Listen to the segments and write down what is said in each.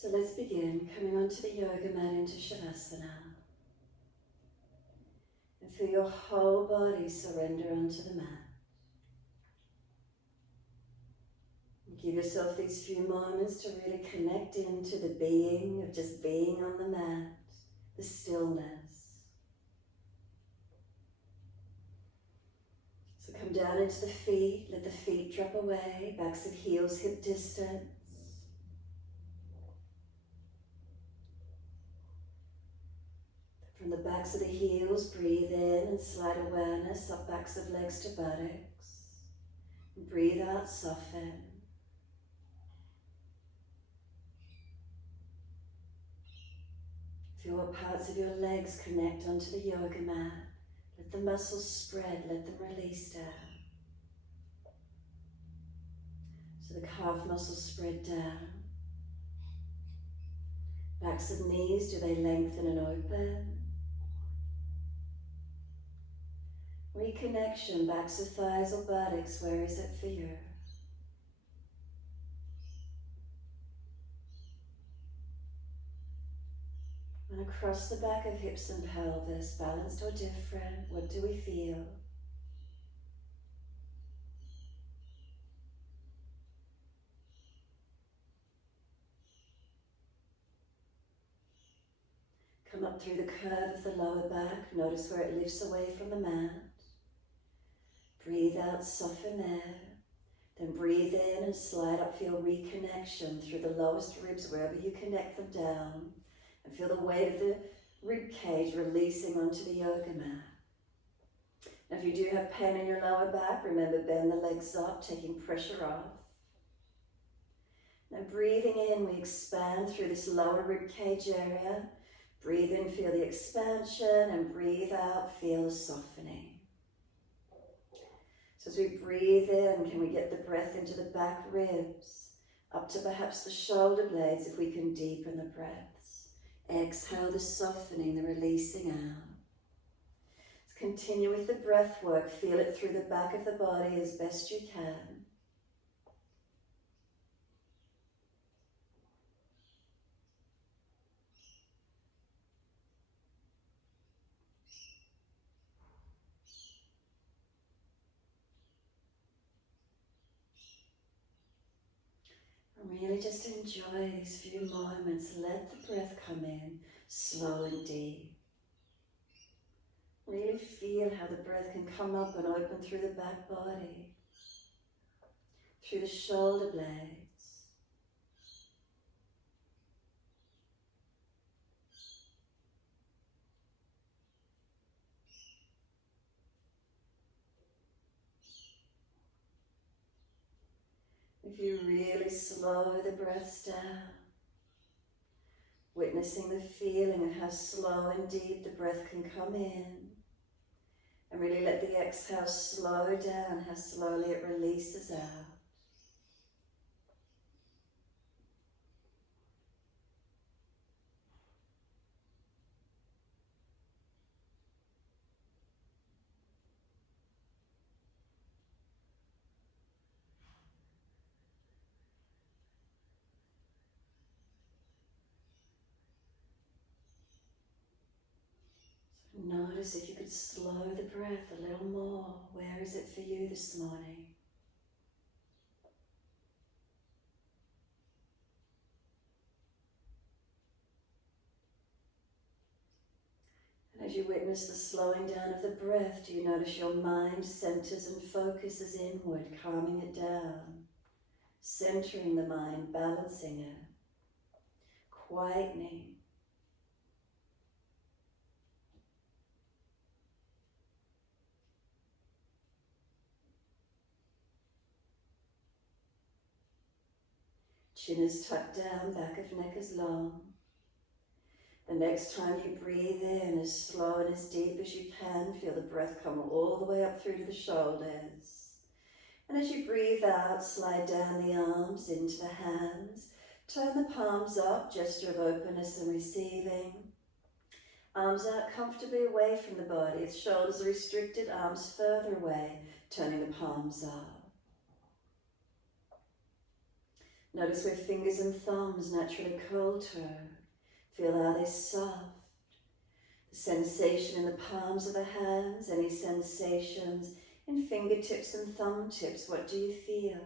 So let's begin coming onto the yoga mat into Shavasana. And feel your whole body surrender onto the mat. And give yourself these few moments to really connect into the being of just being on the mat, the stillness. So come down into the feet, let the feet drop away, backs of heels hip distance. From the backs of the heels, breathe in and slide awareness up backs of legs to buttocks. And breathe out, soften. Feel what parts of your legs connect onto the yoga mat. Let the muscles spread, let them release down. So the calf muscles spread down. Backs of knees, do they lengthen and open? Reconnection, backs of thighs or buttocks, where is it for you? And across the back of hips and pelvis, balanced or different, what do we feel? Come up through the curve of the lower back, notice where it lifts away from the mat. Breathe out, soften there. Then breathe in and slide up, feel reconnection through the lowest ribs, wherever you connect them down. And feel the weight of the rib cage releasing onto the yoga mat. Now if you do have pain in your lower back, remember bend the legs up, taking pressure off. Now breathing in, we expand through this lower rib cage area. Breathe in, feel the expansion, and breathe out, feel the softening. So as we breathe in, can we get the breath into the back ribs, up to perhaps the shoulder blades if we can deepen the breaths. Exhale the softening, the releasing out. Let's continue with the breath work. Feel it through the back of the body as best you can. And really just enjoy these few moments. Let the breath come in slow and deep. Really feel how the breath can come up and open through the back body, through the shoulder blades. If you really slow the breaths down, witnessing the feeling of how slow and deep the breath can come in, and really let the exhale slow down, how slowly it releases out. Notice if you could slow the breath a little more. Where is it for you this morning? And as you witness the slowing down of the breath, do you notice your mind centers and focuses inward, calming it down, centering the mind, balancing it, quietening. Chin is tucked down, back of neck is long. The next time you breathe in, as slow and as deep as you can, feel the breath come all the way up through to the shoulders. And as you breathe out, slide down the arms into the hands. Turn the palms up, gesture of openness and receiving. Arms out comfortably away from the body. If shoulders are restricted, arms further away, turning the palms up. Notice where fingers and thumbs naturally curl to. Feel how they're soft. The sensation in the palms of the hands, any sensations in fingertips and thumb tips, what do you feel?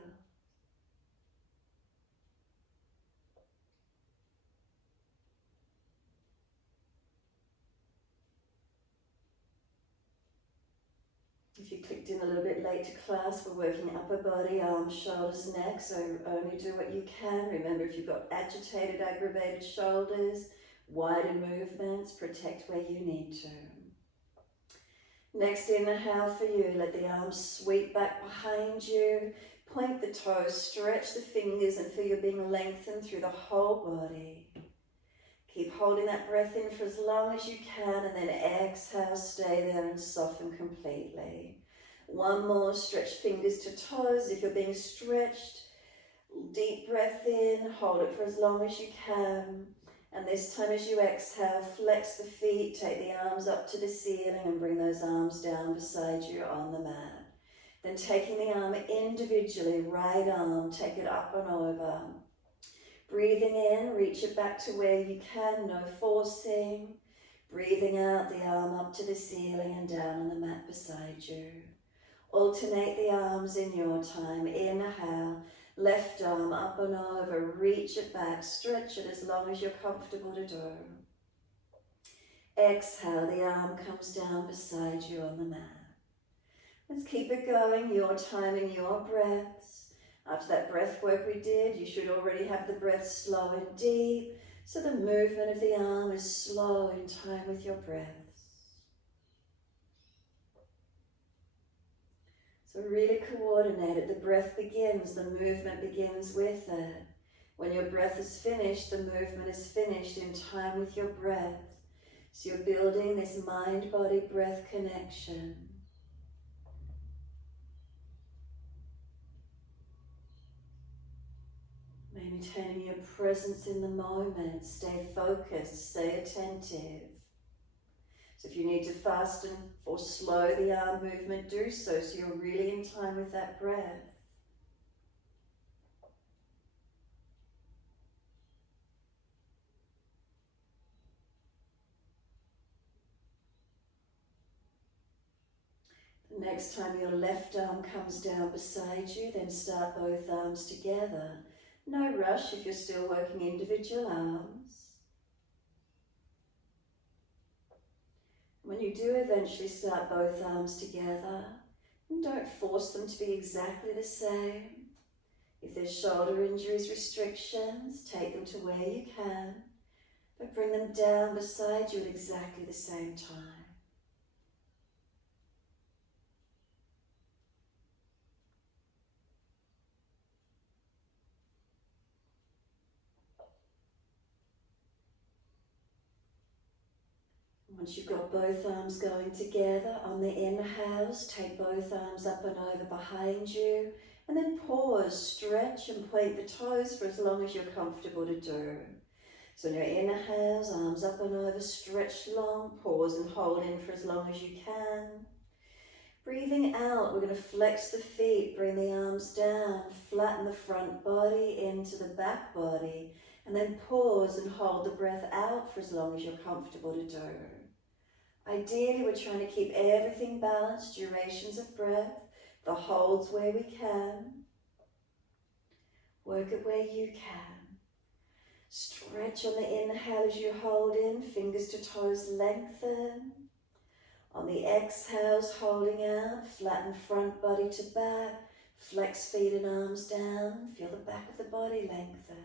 If you clicked in a little bit late to class, we're working upper body, arms, shoulders, neck, so only do what you can. Remember, if you've got agitated, aggravated shoulders, wider movements, protect where you need to. Next inhale for you, let the arms sweep back behind you, point the toes, stretch the fingers and feel you're being lengthened through the whole body. Keep holding that breath in for as long as you can and then exhale, stay there and soften completely. One more, stretch fingers to toes. If you're being stretched, deep breath in, hold it for as long as you can. And this time as you exhale, flex the feet, take the arms up to the ceiling and bring those arms down beside you on the mat. Then taking the arm individually, right arm, take it up and over. Breathing in, reach it back to where you can, no forcing. Breathing out, the arm up to the ceiling and down on the mat beside you. Alternate the arms in your time. Inhale, left arm up and over, reach it back, stretch it as long as you're comfortable to do. Exhale, the arm comes down beside you on the mat. Let's keep it going, your time and your breaths. After that breath work we did, you should already have the breath slow and deep, so the movement of the arm is slow in time with your breaths. So really coordinate it. The breath begins, the movement begins with it. When your breath is finished, the movement is finished in time with your breath. So you're building this mind-body-breath connection. Maintaining your presence in the moment. Stay focused, stay attentive. So if you need to fasten or slow the arm movement, do so you're really in time with that breath. The next time your left arm comes down beside you, then start both arms together. No rush if you're still working individual arms. When you do eventually start both arms together, and don't force them to be exactly the same. If there's shoulder injuries, restrictions, take them to where you can, but bring them down beside you at exactly the same time. Once you've got both arms going together, on the inhales, take both arms up and over behind you, and then pause, stretch and point the toes for as long as you're comfortable to do. So on your inhales, arms up and over, stretch long, pause and hold in for as long as you can. Breathing out, we're going to flex the feet, bring the arms down, flatten the front body into the back body, and then pause and hold the breath out for as long as you're comfortable to do. Ideally, we're trying to keep everything balanced, durations of breath, the holds where we can. Work it where you can. Stretch on the inhale as you hold in, fingers to toes lengthen. On the exhales, holding out, flatten front body to back, flex feet and arms down, feel the back of the body lengthen.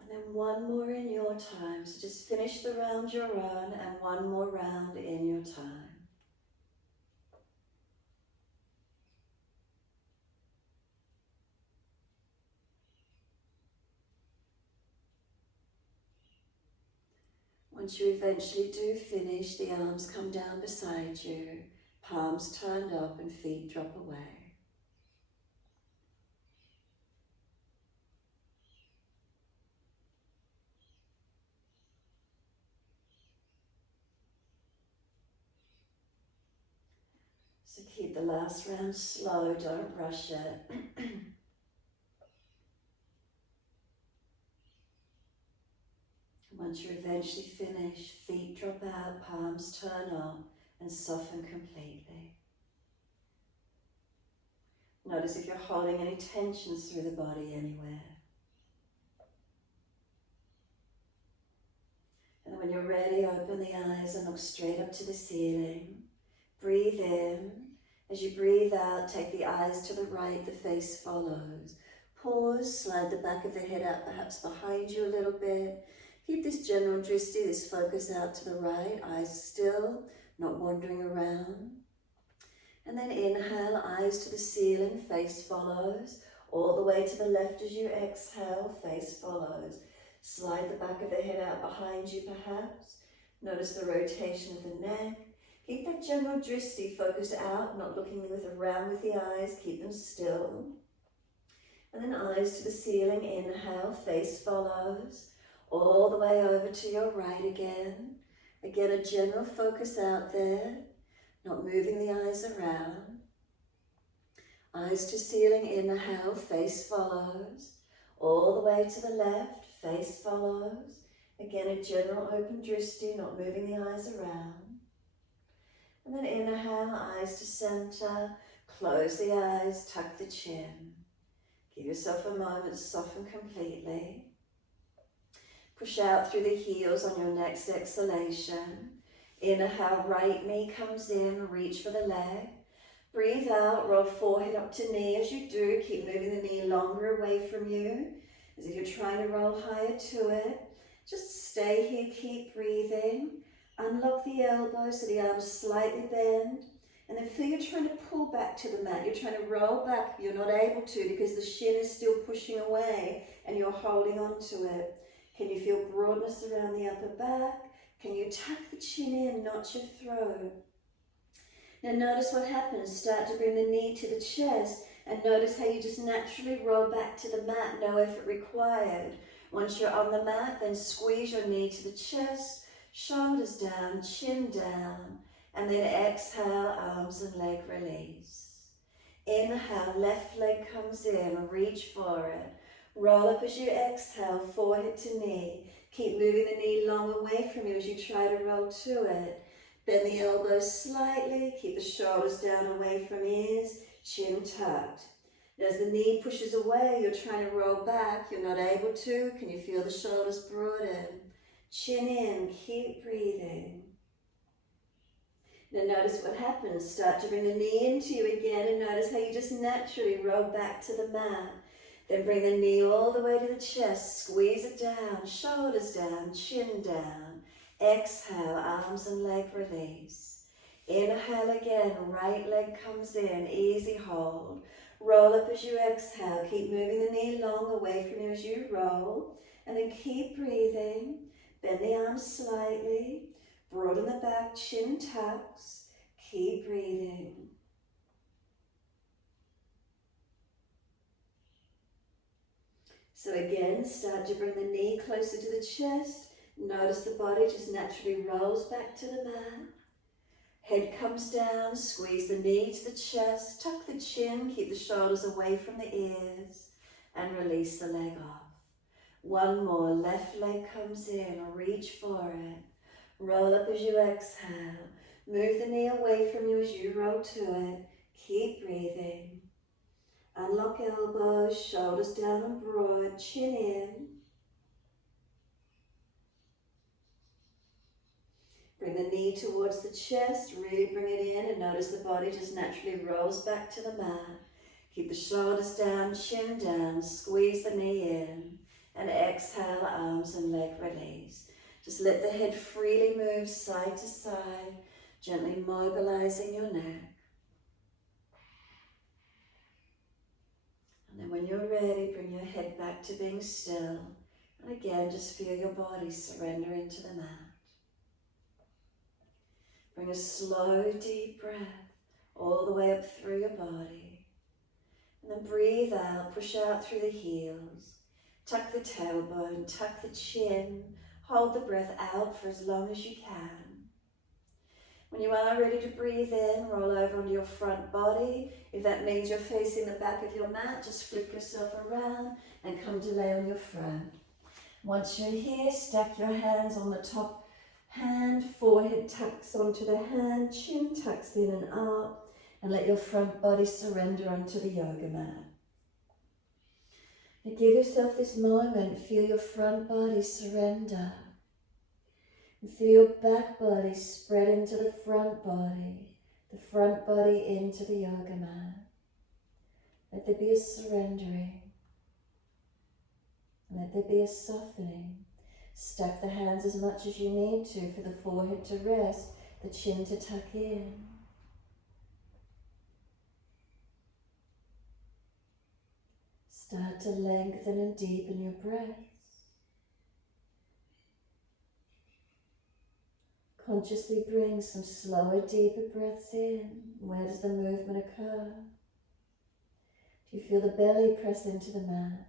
And then one more in your time. So just finish the round you're on and one more round in your time. Once you eventually do finish, the arms come down beside you. Palms turned up and feet drop away. So keep the last round slow, don't rush it. Once you're eventually finished, feet drop out, palms turn up and soften completely. Notice if you're holding any tensions through the body anywhere. And when you're ready, open the eyes and look straight up to the ceiling. Breathe in. As you breathe out, take the eyes to the right, the face follows. Pause, slide the back of the head out perhaps behind you a little bit. Keep this general drishti, this focus out to the right, eyes still, not wandering around. And then inhale, eyes to the ceiling, face follows. All the way to the left as you exhale, face follows. Slide the back of the head out behind you perhaps. Notice the rotation of the neck. Keep that general drishti focused out, not looking around with the eyes, keep them still. And then eyes to the ceiling, inhale, face follows. All the way over to your right again. Again, a general focus out there, not moving the eyes around. Eyes to ceiling, inhale, face follows. All the way to the left, face follows. Again, a general open drishti, not moving the eyes around. And then inhale, eyes to center, close the eyes, tuck the chin. Give yourself a moment to soften completely. Push out through the heels on your next exhalation. Inhale, right knee comes in, reach for the leg. Breathe out, roll forehead up to knee. As you do, keep moving the knee longer away from you, as if you're trying to roll higher to it. Just stay here, keep breathing. Unlock the elbows so the arms slightly bend. And then feel you're trying to pull back to the mat. You're trying to roll back, you're not able to because the shin is still pushing away and you're holding on to it. Can you feel broadness around the upper back? Can you tuck the chin in, not your throat? Now notice what happens. Start to bring the knee to the chest and notice how you just naturally roll back to the mat, no effort required. Once you're on the mat, then squeeze your knee to the chest, shoulders down, chin down, and then exhale, arms and leg release. Inhale, left leg comes in, reach for it. Roll up as you exhale, forehead to knee. Keep moving the knee long away from you as you try to roll to it. Bend the elbows slightly, keep the shoulders down away from ears, chin tucked. As the knee pushes away, you're trying to roll back, you're not able to. Can you feel the shoulders broaden? Chin in, keep breathing. Now notice what happens. Start to bring the knee into you again and notice how you just naturally roll back to the mat. Then bring the knee all the way to the chest, squeeze it down, shoulders down, chin down. Exhale, arms and leg release. Inhale again, right leg comes in, easy hold. Roll up as you exhale, keep moving the knee long away from you as you roll. And then keep breathing, bend the arms slightly, broaden the back, chin tucks, keep breathing. So again, start to bring the knee closer to the chest. Notice the body just naturally rolls back to the mat. Head comes down, squeeze the knee to the chest, tuck the chin, keep the shoulders away from the ears, and release the leg off. One more, left leg comes in, reach for it. Roll up as you exhale. Move the knee away from you as you roll to it. Keep breathing. Unlock elbows, shoulders down and broad, chin in. Bring the knee towards the chest, really bring it in and notice the body just naturally rolls back to the mat. Keep the shoulders down, chin down, squeeze the knee in and exhale, arms and leg release. Just let the head freely move side to side, gently mobilizing your neck. And then when you're ready, bring your head back to being still. And again, just feel your body surrender into the mat. Bring a slow, deep breath. all the way up through your body. And then breathe out, push out through the heels. Tuck the tailbone, tuck the chin. Hold the breath out for as long as you can. When you are ready to breathe in, roll over onto your front body. If that means you're facing the back of your mat, just flip yourself around and come to lay on your front. Once you're here, stack your hands on the top hand, forehead tucks onto the hand, chin tucks in and up, and let your front body surrender onto the yoga mat. And give yourself this moment, feel your front body surrender. And feel your back body spread into the front body into the yoga mat. Let there be a surrendering. Let there be a softening. Stack the hands as much as you need to for the forehead to rest, the chin to tuck in. Start to lengthen and deepen your breath. Consciously bring some slower, deeper breaths in. Where does the movement occur? Do you feel the belly press into the mat?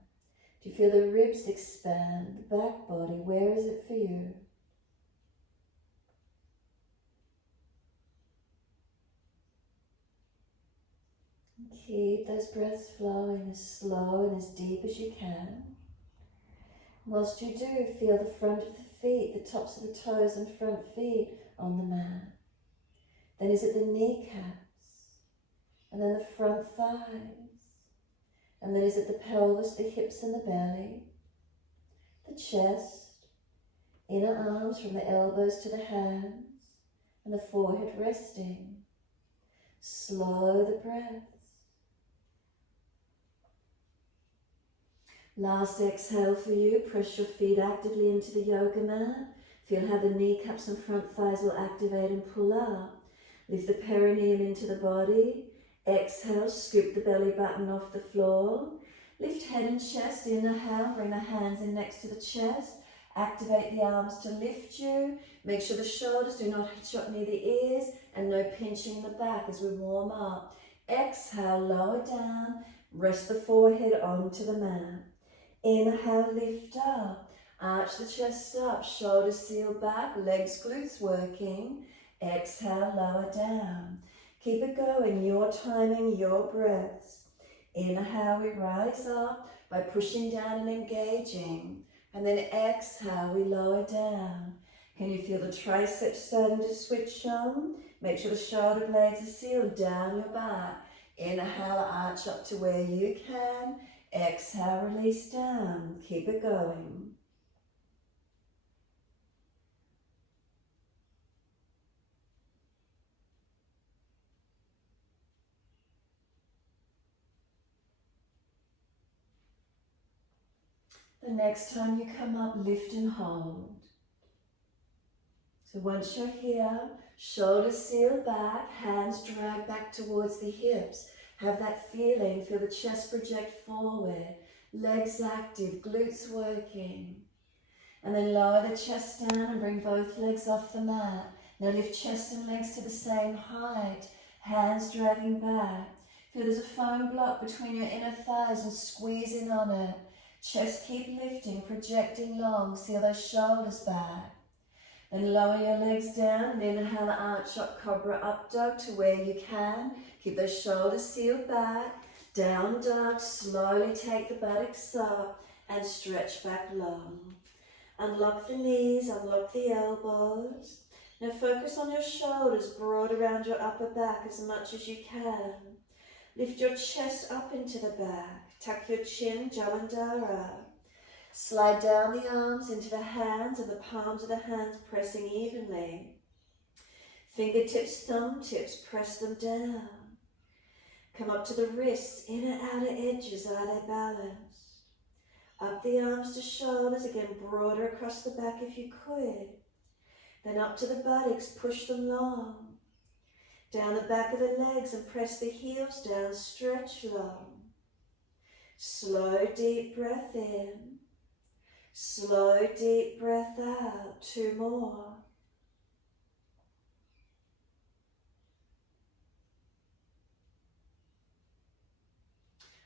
Do you feel the ribs expand, the back body? Where is it for you? And keep those breaths flowing as slow and as deep as you can. Whilst you do, feel the front of the feet, the tops of the toes and front feet on the mat. Then is it the kneecaps? And then the front thighs? And then is it the pelvis, the hips and the belly? The chest, inner arms from the elbows to the hands, and the forehead resting. Slow the breath. Last exhale for you, press your feet actively into the yoga mat. Feel how the kneecaps and front thighs will activate and pull up. Lift the perineum into the body. Exhale, scoop the belly button off the floor. Lift head and chest, inhale, bring the hands in next to the chest. Activate the arms to lift you. Make sure the shoulders do not shut near the ears and no pinching in the back as we warm up. Exhale, lower down, rest the forehead onto the mat. Inhale, lift up, arch the chest up, shoulders seal back, legs, glutes working. Exhale, lower down. Keep it going, your timing, your breaths. Inhale, we rise up by pushing down and engaging. And then exhale, we lower down. Can you feel the triceps starting to switch on? Make sure the shoulder blades are sealed down your back. Inhale, arch up to where you can. Exhale, release down. Keep it going. The next time you come up, lift and hold. So once you're here, shoulders seal back, hands drag back towards the hips. Have that feeling, feel the chest project forward, legs active, glutes working. And then lower the chest down and bring both legs off the mat. Now lift chest and legs to the same height, hands dragging back. Feel there's a foam block between your inner thighs and squeeze in on it. Chest keep lifting, projecting long, seal those shoulders back. Then lower your legs down and inhale, arch up, cobra up dog to where you can. Keep those shoulders sealed back. Down dog, slowly take the buttocks up and stretch back long. Unlock the knees, unlock the elbows. Now focus on your shoulders broad around your upper back as much as you can. Lift your chest up into the back. Tuck your chin, Jalandhara. Slide down the arms into the hands and the palms of the hands pressing evenly. Fingertips, thumb tips, press them down. Come up to the wrists, inner outer edges, are they balanced? Up the arms to shoulders, again broader across the back if you could. Then up to the buttocks, push them long. Down the back of the legs and press the heels down, stretch long. Slow, deep breath in. Slow, deep breath out. 2 more.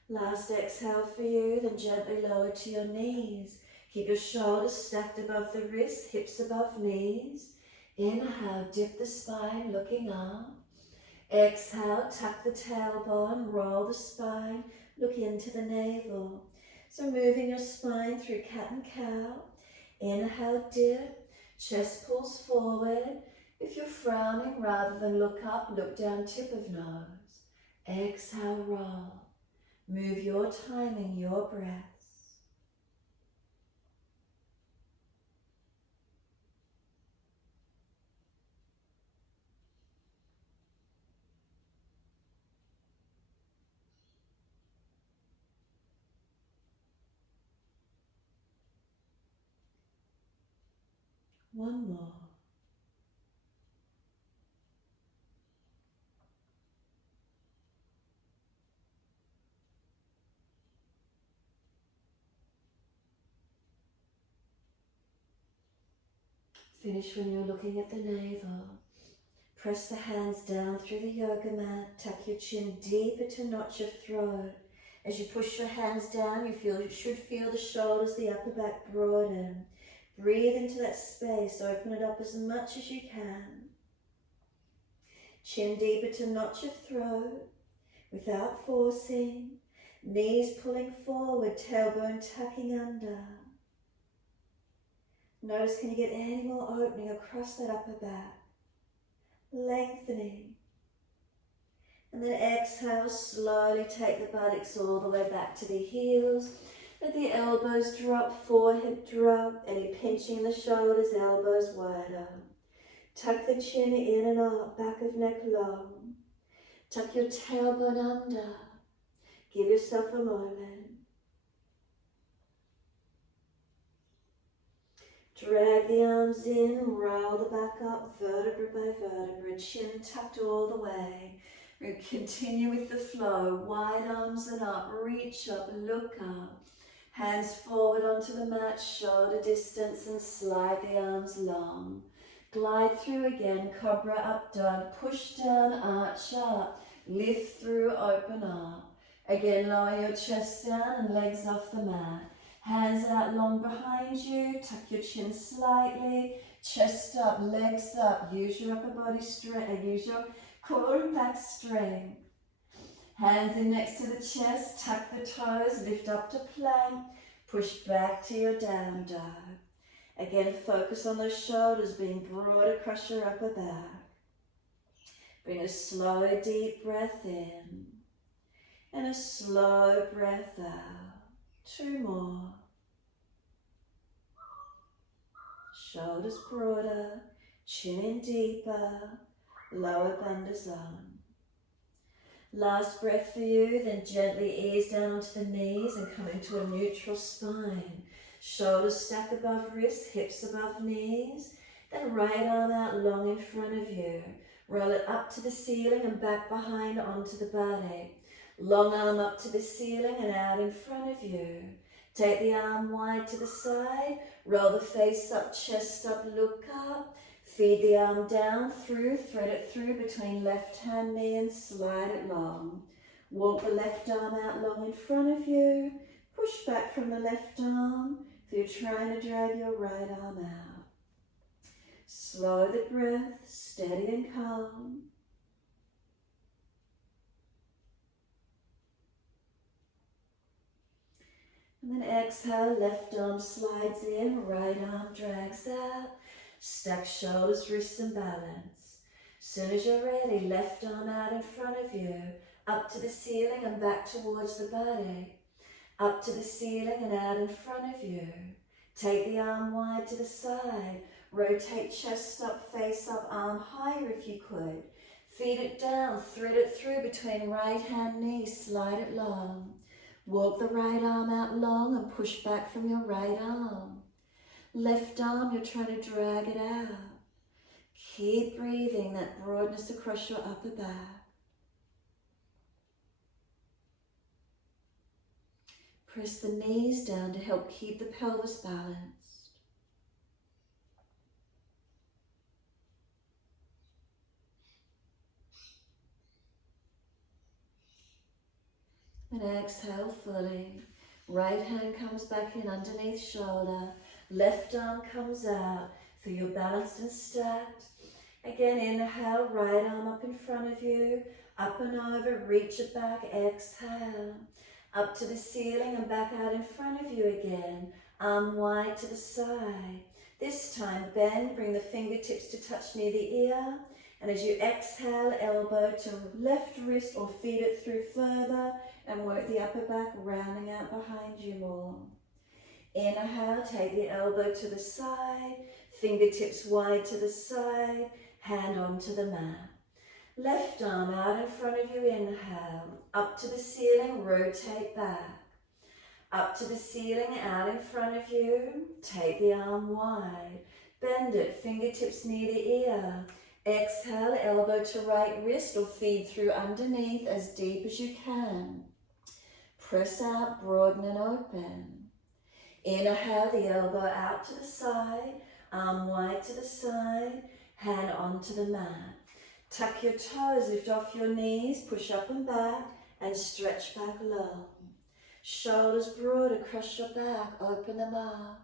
Last exhale for you, then gently lower to your knees. Keep your shoulders stacked above the wrists, hips above knees. Inhale, dip the spine, looking up. Exhale, tuck the tailbone, roll the spine, look into the navel. So moving your spine through cat and cow. Inhale, dip, chest pulls forward. If you're frowning, rather than look up, look down, tip of nose. Exhale, roll. Move your timing, your breaths. One more. Finish when you're looking at the navel. Press the hands down through the yoga mat. Tuck your chin deeper to notch your throat. As you push your hands down, you should feel the shoulders, the upper back broaden. Breathe into that space. Open it up as much as you can. Chin deeper to notch your throat without forcing. Knees pulling forward, tailbone tucking under. Notice, can you get any more opening across that upper back? Lengthening. And then exhale, slowly take the buttocks all the way back to the heels. Let the elbows drop, forehead drop. Any pinching in the shoulders, elbows wider. Tuck the chin in and up, back of neck long. Tuck your tailbone under. Give yourself a moment. Drag the arms in, roll the back up, vertebra by vertebra, chin tucked all the way. We continue with the flow, wide arms and up, reach up, look up. Hands forward onto the mat, shoulder distance, and slide the arms long. Glide through again, cobra up dog, push down, arch up, lift through, open up. Again, lower your chest down and legs off the mat. Hands out long behind you, tuck your chin slightly, chest up, legs up, use your upper body strength, use your core and back strength. Hands in next to the chest, tuck the toes, lift up to plank, push back to your down dog. Again, focus on those shoulders being broad across your upper back. Bring a slow, deep breath in and a slow breath out. 2 more. Shoulders broader, chin in deeper, lower bandha zone. Last breath for you, then gently ease down onto the knees and come into a neutral spine. Shoulders stack above wrists, hips above knees. Then right arm out long in front of you. Roll it up to the ceiling and back behind onto the body. Long arm up to the ceiling and out in front of you. Take the arm wide to the side. Roll the face up, chest up, look up. Feed the arm down through, thread it through between left hand knee and slide it long. Walk the left arm out long in front of you. Push back from the left arm if you're trying to drag your right arm out. Slow the breath, steady and calm. And then exhale, left arm slides in, right arm drags out. Stack shoulders, wrists and balance. Soon as you're ready, left arm out in front of you, up to the ceiling and back towards the body. Up to the ceiling and out in front of you. Take the arm wide to the side. Rotate chest up, face up, arm higher if you could. Feed it down, thread it through between right hand knee, slide it long. Walk the right arm out long and push back from your right arm. Left arm, you're trying to drag it out. Keep breathing that broadness across your upper back. Press the knees down to help keep the pelvis balanced. And exhale fully. Right hand comes back in underneath shoulder. Left arm comes out. So you're balanced and stacked. Again, inhale, right arm up in front of you. Up and over, reach it back, exhale. Up to the ceiling and back out in front of you again. Arm wide to the side. This time, bend, bring the fingertips to touch near the ear. And as you exhale, elbow to left wrist or feed it through further and work the upper back, rounding out behind you more. Inhale, take the elbow to the side, fingertips wide to the side, hand onto the mat. Left arm out in front of you, inhale, up to the ceiling, rotate back. Up to the ceiling, out in front of you, take the arm wide, bend it, fingertips near the ear. Exhale, elbow to right wrist or feed through underneath as deep as you can. Press out, broaden and open. Inhale, the elbow out to the side, arm wide to the side, hand onto the mat. Tuck your toes, lift off your knees, push up and back, and stretch back long. Shoulders broad across your back, open them up.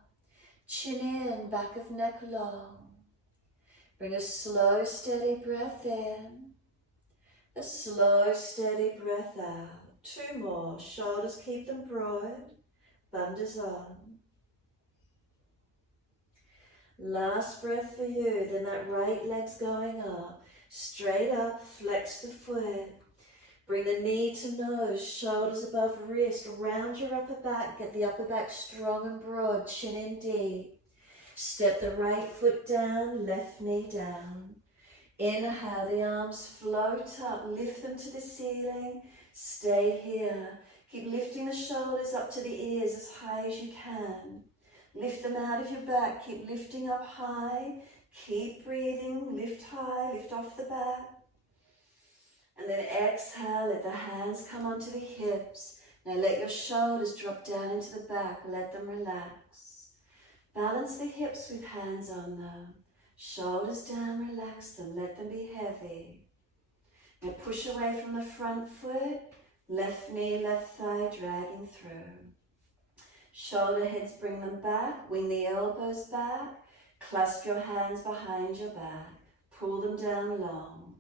Chin in, back of neck long. Bring a slow, steady breath in. A slow, steady breath out. 2 more. Shoulders, keep them broad. Bandhas on. Last breath for you. Then that right leg's going up. Straight up, flex the foot. Bring the knee to nose, shoulders above wrist. Round your upper back. Get the upper back strong and broad. Chin in deep. Step the right foot down, left knee down. Inhale, the arms float up, lift them to the ceiling. Stay here. Keep lifting the shoulders up to the ears as high as you can. Lift them out of your back, keep lifting up high. Keep breathing, lift high, lift off the back. And then exhale, let the hands come onto the hips. Now let your shoulders drop down into the back, let them relax. Balance the hips with hands on them. Shoulders down, relax them, let them be heavy. Now push away from the front foot, left knee, left thigh dragging through. Shoulder heads, bring them back, wing the elbows back, clasp your hands behind your back, pull them down long.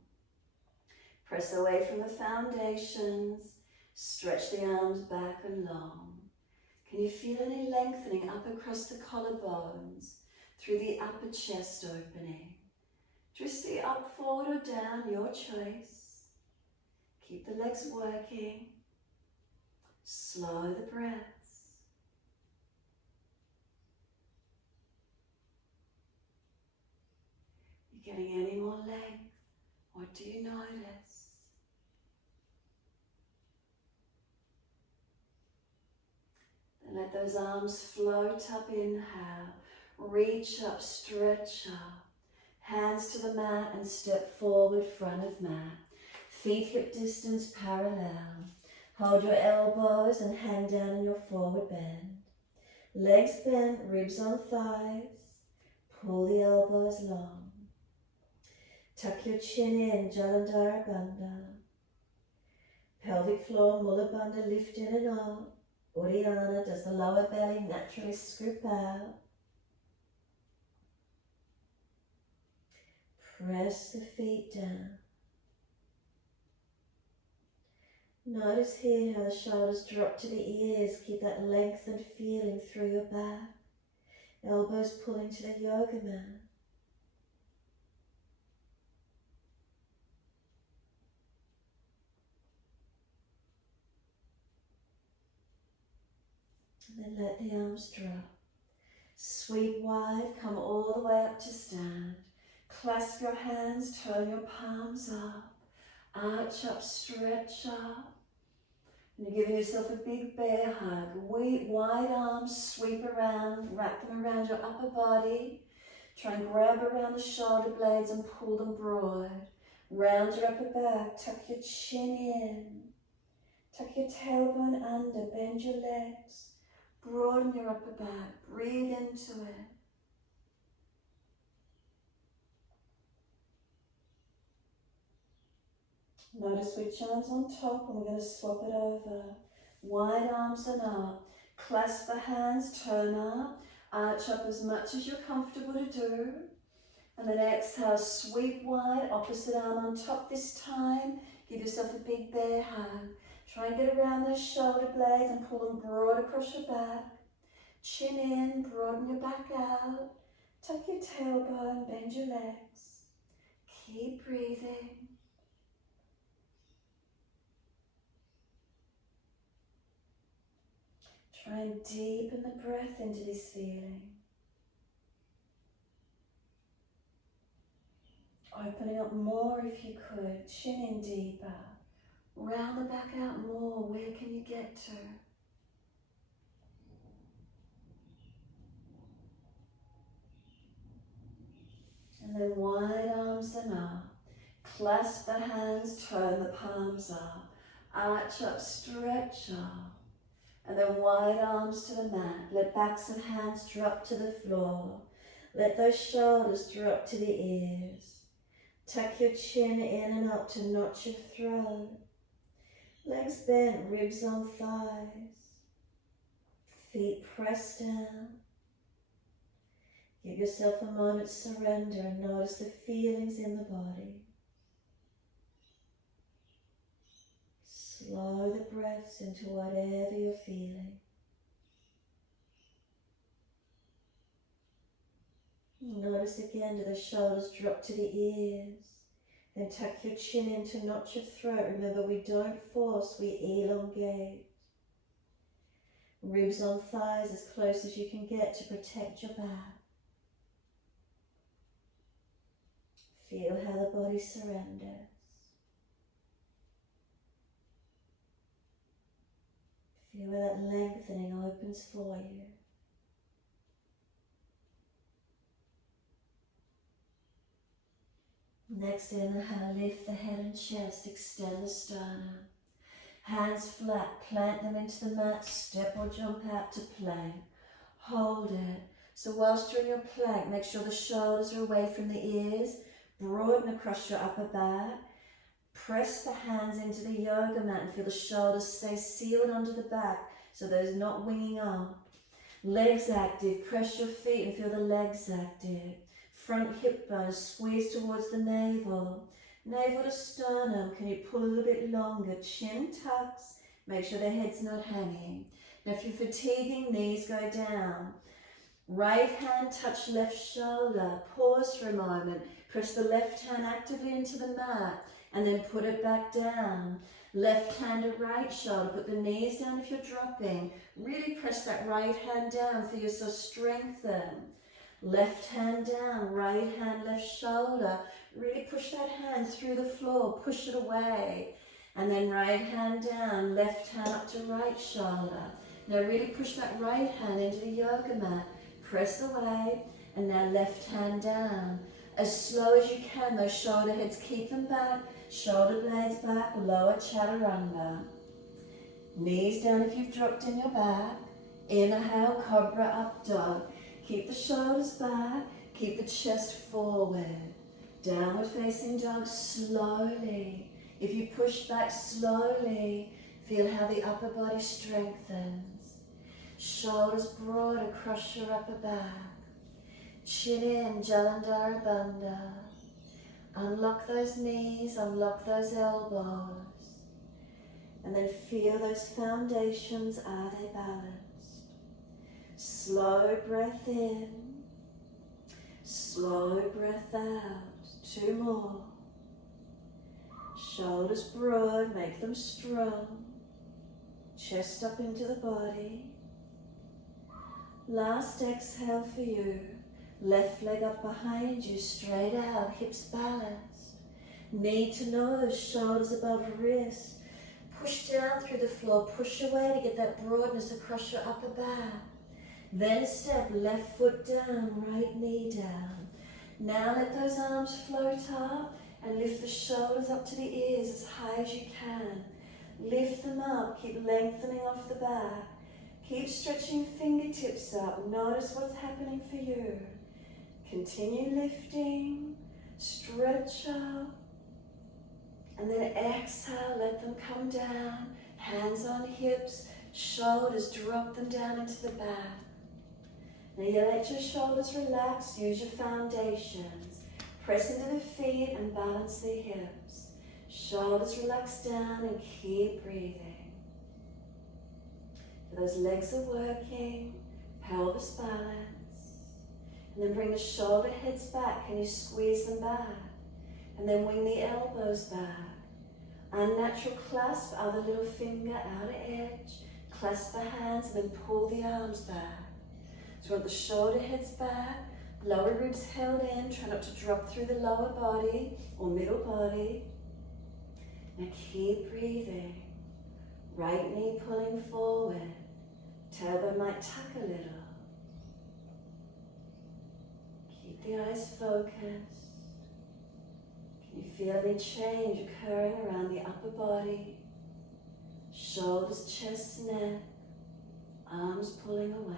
Press away from the foundations, stretch the arms back and long. Can you feel any lengthening up across the collarbones, through the upper chest opening? Twist the up, forward or down, your choice. Keep the legs working. Slow the breaths. You getting any more length? What do you notice? And let those arms float up, inhale. Reach up, stretch up. Hands to the mat and step forward, front of mat. Feet hip distance parallel. Hold your elbows and hang down in your forward bend. Legs bent, ribs on thighs. Pull the elbows long. Tuck your chin in, Jalandhara Bandha. Pelvic floor, Mula Bandha, lift in and up. Uddiyana, does the lower belly naturally scoop out? Press the feet down. Notice here how the shoulders drop to the ears. Keep that lengthened feeling through your back. Elbows pulling to the yoga mat. And then let the arms drop. Sweep wide, come all the way up to stand. Clasp your hands, turn your palms up. Arch up, stretch up. And you're giving yourself a big bear hug. Wide arms, sweep around, wrap them around your upper body. Try and grab around the shoulder blades and pull them broad. Round your upper back, tuck your chin in. Tuck your tailbone under, bend your legs. Broaden your upper back, breathe into it. Notice which arm's on top and we're going to swap it over. Wide arms and up. Clasp the hands, turn up. Arch up as much as you're comfortable to do. And then exhale, sweep wide, opposite arm on top this time. Give yourself a big bear hug. Try and get around those shoulder blades and pull them broad across your back. Chin in, broaden your back out. Tuck your tailbone, bend your legs. Keep breathing. Try and deepen the breath into this feeling. Opening up more if you could, chin in deeper. Round the back out more, where can you get to? And then wide arms and up. Clasp the hands, turn the palms up. Arch up, stretch up. And then wide arms to the mat. Let backs of hands drop to the floor. Let those shoulders drop to the ears. Tuck your chin in and up to notch your throat. Legs bent, ribs on thighs. Feet pressed down. Give yourself a moment's surrender and notice the feelings in the body. Slow the breaths into whatever you're feeling. Notice again, do the shoulders drop to the ears. Then tuck your chin in to notch your throat. Remember, we don't force, we elongate. Ribs on thighs as close as you can get to protect your back. Feel how the body surrenders. Feel where that lengthening opens for you. Next inhale, lift the head and chest, extend the sternum. Hands flat, plant them into the mat, step or jump out to plank. Hold it. So whilst you're in your plank, make sure the shoulders are away from the ears. Broaden across your upper back. Press the hands into the yoga mat and feel the shoulders stay sealed under the back so those not winging up. Legs active, press your feet and feel the legs active. Front hip bones squeeze towards the navel. Navel to sternum, can you pull a little bit longer? Chin tucks, make sure the head's not hanging. Now if you're fatiguing, knees go down. Right hand touch left shoulder, pause for a moment. Press the left hand actively into the mat and then put it back down. Left hand to right shoulder, put the knees down if you're dropping. Really press that right hand down, feel yourself strengthen. Left hand down, right hand, left shoulder. Really push that hand through the floor, push it away. And then right hand down, left hand up to right shoulder. Now really push that right hand into the yoga mat. Press away, and now left hand down. As slow as you can, those shoulder heads, keep them back. Shoulder blades back, lower chaturanga. Knees down if you've dropped in your back. Inhale, cobra up dog. Keep the shoulders back, keep the chest forward. Downward facing dog slowly. If you push back slowly, feel how the upper body strengthens. Shoulders broad across your upper back. Chin in, Jalandhara Bandha. Unlock those knees, unlock those elbows. And then feel those foundations, are they balanced? Slow breath in, slow breath out. 2 more. Shoulders broad, make them strong. Chest up into the body. Last exhale for you. Left leg up behind you, straight out, hips balanced. Knee to nose, shoulders above wrist. Push down through the floor, push away to get that broadness across your upper back. Then step left foot down, right knee down. Now let those arms float up and lift the shoulders up to the ears as high as you can. Lift them up, keep lengthening off the back. Keep stretching fingertips up, notice what's happening for you. Continue lifting, stretch up, and then exhale, let them come down. Hands on hips, Shoulders, drop them down into the back. Now you let your shoulders relax, use your foundations. Press into the feet and balance the hips. Shoulders relax down and keep breathing. Those legs are working, pelvis balance. And then bring the shoulder heads back. Can you squeeze them back? And then wing the elbows back. Unnatural clasp, other little finger, outer edge. Clasp the hands and then pull the arms back. So we want the shoulder heads back, lower ribs held in. Try not to drop through the lower body or middle body. Now keep breathing. Right knee pulling forward. Tailbone might tuck a little. Keep the eyes focused. Can you feel any change occurring around the upper body? Shoulders, chest, neck, arms pulling away.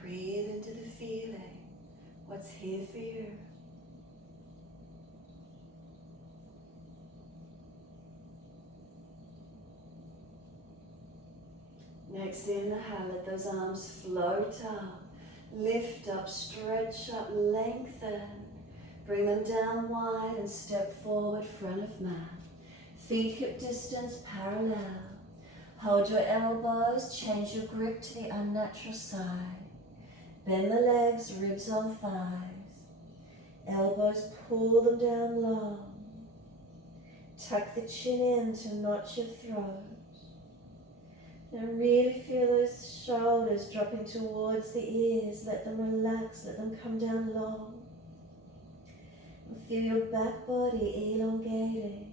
Breathe into the feeling. What's here for you? Next, inhale, let those arms float up. Lift up, stretch up, lengthen. Bring them down wide and step forward, front of mat. Feet hip distance parallel. Hold your elbows, change your grip to the unnatural side. Bend the legs, ribs on thighs. Elbows, pull them down long. Tuck the chin in to notch your throat. Now really feel those shoulders dropping towards the ears. Let them relax, let them come down long. And feel your back body elongating.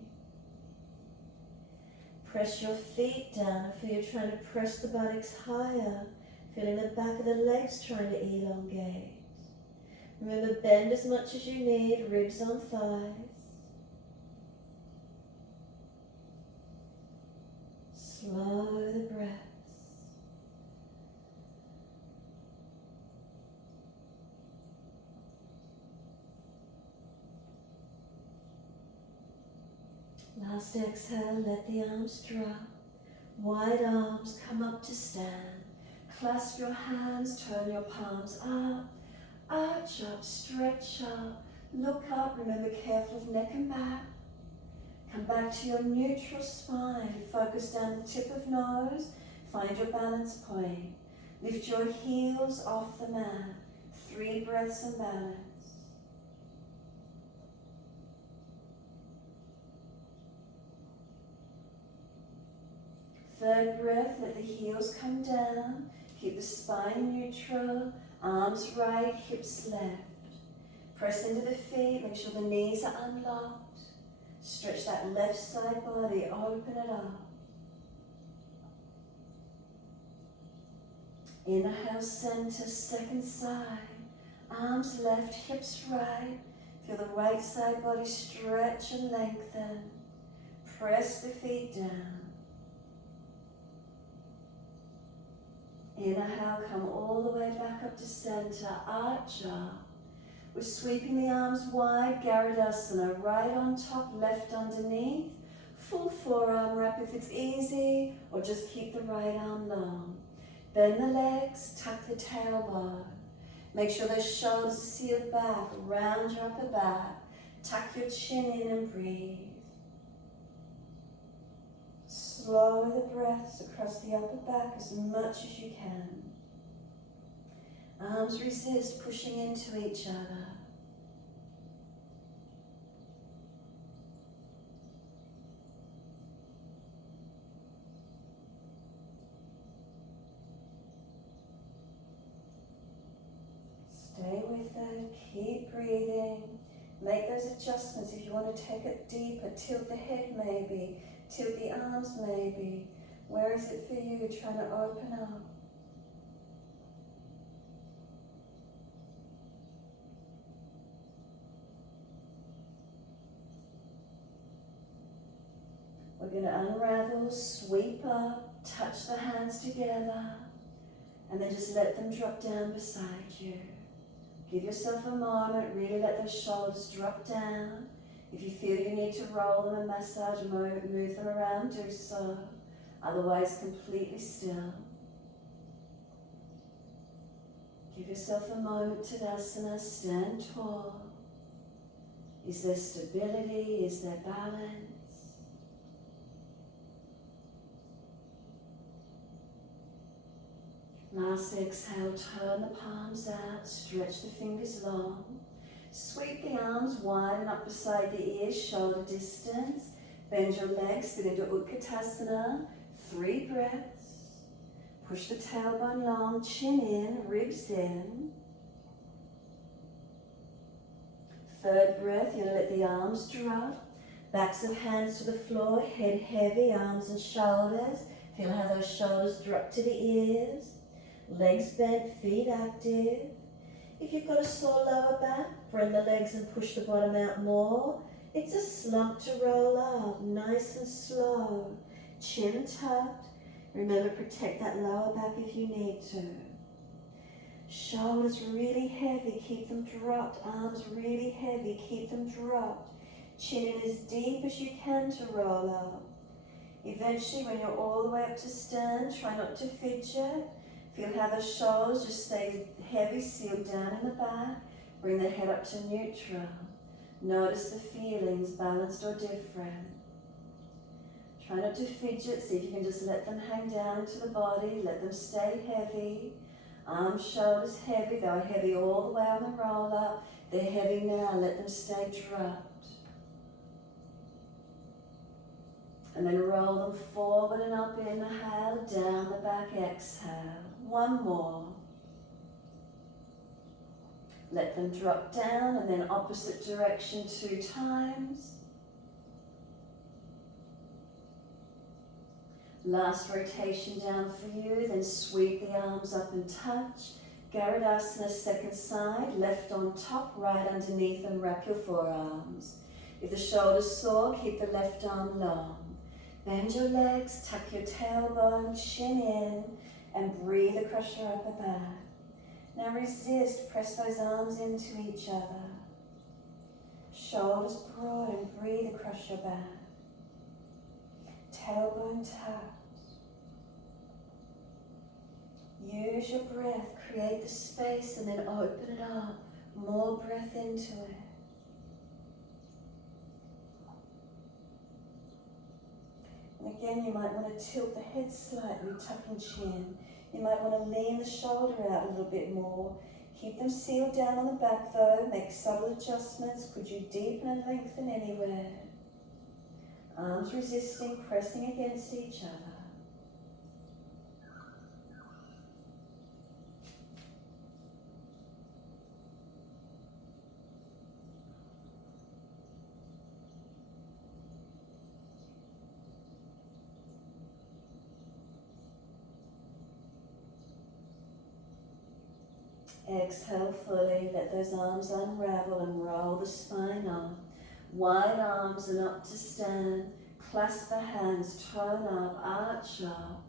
Press your feet down and feel you're trying to press the buttocks higher. Feeling the back of the legs trying to elongate. Remember, bend as much as you need, ribs on thighs. Slow the breaths. Last exhale, let the arms drop. Wide arms, come up to stand. Clasp your hands, turn your palms up. Arch up, stretch up, look up. Remember, careful of neck and back. Come back to your neutral spine. Focus down the tip of nose. Find your balance point. Lift your heels off the mat. 3 breaths and balance. Third breath, let the heels come down. Keep the spine neutral. Arms right, hips left. Press into the feet, make sure the knees are unlocked. Stretch that left side body, open it up. Inhale, center, second side. Arms left, hips right. Feel the right side body stretch and lengthen. Press the feet down. Inhale, come all the way back up to center, arch up. We're sweeping the arms wide, Garudasana, right on top, left underneath. Full forearm wrap if it's easy, or just keep the right arm long. Bend the legs, tuck the tailbone. Make sure those shoulders are sealed back, round your upper back. Tuck your chin in and breathe. Slow the breaths across the upper back as much as you can. Arms resist, pushing into each other. Stay with it, keep breathing. Make those adjustments if you want to take it deeper. Tilt the head maybe, tilt the arms maybe. Where is it for you? Trying to open up. We're going to unravel, sweep up, touch the hands together, and then just let them drop down beside you. Give yourself a moment, really let those shoulders drop down. If you feel you need to roll them and massage, move them around, do so. Otherwise, completely still. Give yourself a moment, Tadasana, stand tall. Is there stability? Is there balance? Last exhale, turn the palms out, stretch the fingers long. Sweep the arms wide and up beside the ears, shoulder distance. Bend your legs, sit into Utkatasana. 3 breaths. Push the tailbone long, chin in, ribs in. 3rd breath, you're going to let the arms drop. Backs of hands to the floor, head heavy, arms and shoulders. Feel how those shoulders drop to the ears. Legs bent, feet active. If you've got a sore lower back, bring the legs and push the bottom out more. It's a slump to roll up, nice and slow. Chin tucked. Remember, protect that lower back if you need to. Shoulders really heavy, keep them dropped. Arms really heavy, keep them dropped. Chin in as deep as you can to roll up. Eventually, when you're all the way up to stand, try not to fidget. Feel how the shoulders just stay heavy, sealed down in the back. Bring the head up to neutral. Notice the feelings, balanced or different. Try not to fidget, see if you can just let them hang down to the body, let them stay heavy. Arms, shoulders heavy, they were heavy all the way on the roll up. They're heavy now, let them stay dropped. And then roll them forward and up, inhale, down the back, exhale. 1 more. Let them drop down and then opposite direction 2 times. Last rotation down for you, then sweep the arms up and touch. Garudasana, second side, left on top, right underneath, and wrap your forearms. If the shoulder's sore, keep the left arm long. Bend your legs, tuck your tailbone, chin in, and breathe across your upper back. Now resist, press those arms into each other. Shoulders broad and breathe across your back. Tailbone tucked. Use your breath, create the space and then open it up. More breath into it. And again, you might want to tilt the head slightly, tucking chin. You might want to lean the shoulder out a little bit more. Keep them sealed down on the back though. Make subtle adjustments. Could you deepen and lengthen anywhere? Arms resisting, pressing against each other. Exhale fully, let those arms unravel and roll the spine up. Wide arms and up to stand. Clasp the hands, tone up, arch up.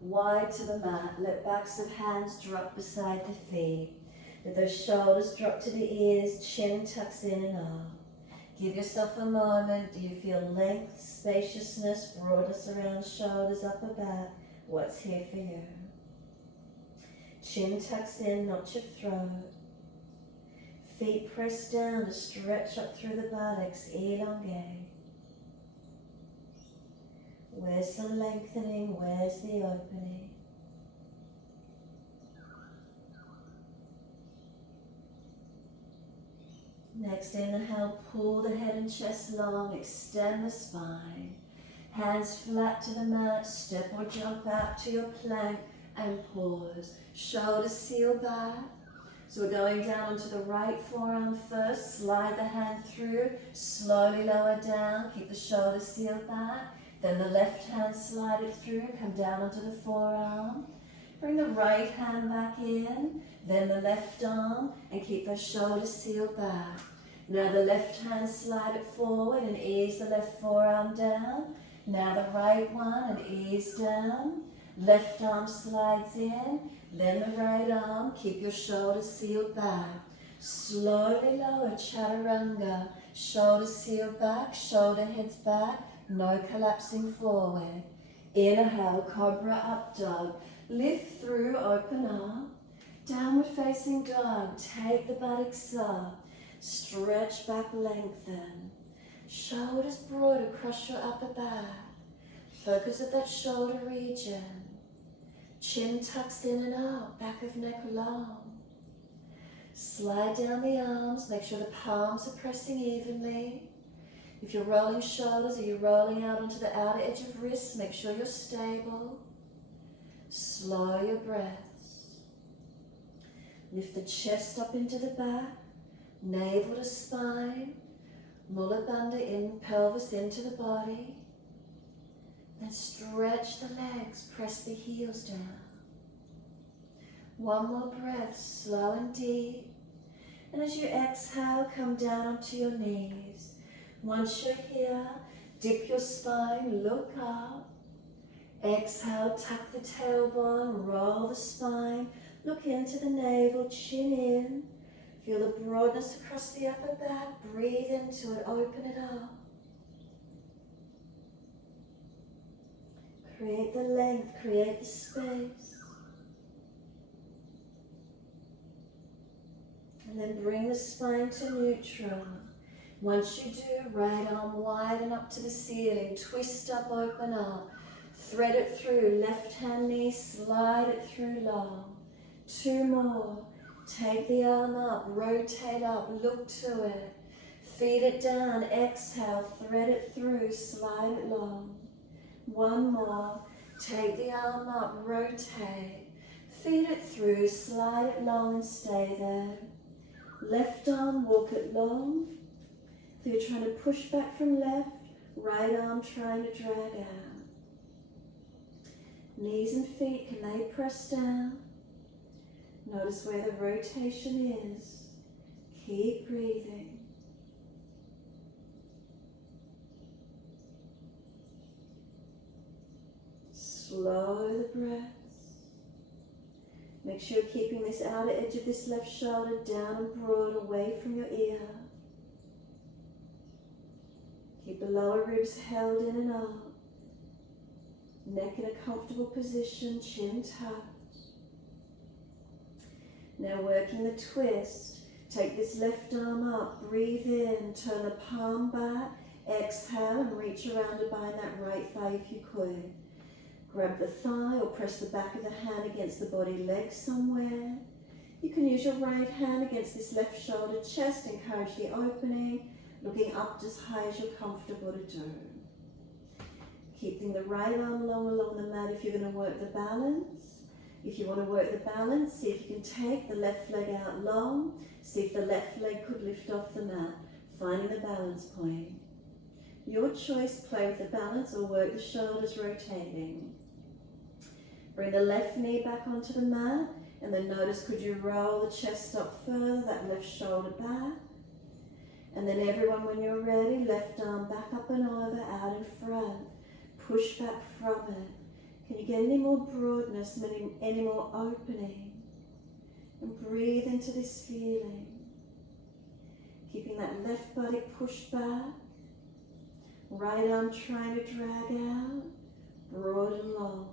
Wide to the mat, let backs of hands drop beside the feet. Let those shoulders drop to the ears, chin tucks in and up. Give yourself a moment. Do you feel length, spaciousness, broadness around shoulders, upper back? What's here for you? Chin tucks in, not your throat. Feet press down to stretch up through the buttocks, elongate. Where's the lengthening? Where's the opening? Next inhale, pull the head and chest long, extend the spine. Hands flat to the mat, step or jump out to your plank and pause. Shoulders seal back. So we're going down onto the right forearm first. Slide the hand through, slowly lower down. Keep the shoulders sealed back. Then the left hand slide it through, come down onto the forearm. Bring the right hand back in, then the left arm, and keep those shoulders sealed back. Now the left hand slide it forward and ease the left forearm down. Now the right one and ease down. Left arm slides in, then the right arm. Keep your shoulders sealed back. Slowly lower, chaturanga. Shoulders seal back, shoulder heads back, no collapsing forward. Inhale, cobra up dog. Lift through, open up. Downward facing dog, take the buttocks up. Stretch back, lengthen. Shoulders broad across your upper back. Focus at that shoulder region. Chin tucks in and out, back of neck long. Slide down the arms, make sure the palms are pressing evenly. If you're rolling shoulders or you're rolling out onto the outer edge of wrists, make sure you're stable. Slow your breaths. Lift the chest up into the back, navel to spine, Mula Bandha in, pelvis into the body. Then stretch the legs, press the heels down. One more breath, slow and deep. And as you exhale, come down onto your knees. Once you're here, dip your spine, look up. Exhale, tuck the tailbone, roll the spine, look into the navel, chin in. Feel the broadness across the upper back, breathe into it, open it up. Create the length, create the space. And then bring the spine to neutral. Once you do, right arm widen up to the ceiling, twist up, open up. Thread it through, left hand knee, slide it through long. Two more. Take the arm up, rotate up, look to it. Feed it down, exhale, thread it through, slide it long. One more. Take the arm up, rotate. Feed it through, slide it long and stay there. Left arm, walk it long. If you're trying to push back from left, right arm trying to drag out. Knees and feet, can they press down? Notice where the rotation is. Keep breathing. Slow the breaths. Make sure you're keeping this outer edge of this left shoulder down and broad away from your ear. Keep the lower ribs held in and up. Neck in a comfortable position, chin tucked. Now working the twist. Take this left arm up, breathe in, turn the palm back, exhale and reach around to bind that right thigh if you could. Grab the thigh or press the back of the hand against the body leg somewhere. You can use your right hand against this left shoulder, chest, encourage the opening, looking up as high as you're comfortable to do. Keeping the right arm long along the mat if you're going to work the balance. If you want to work the balance, see if you can take the left leg out long. See if the left leg could lift off the mat, finding the balance point. Your choice, play with the balance or work the shoulders rotating. Bring the left knee back onto the mat and then notice, could you roll the chest up further, that left shoulder back. And then everyone, when you're ready, left arm back up and over, out in front. Push back from it. Can you get any more broadness, any more opening? And breathe into this feeling. Keeping that left buttock pushed back. Right arm trying to drag out. Broad and long.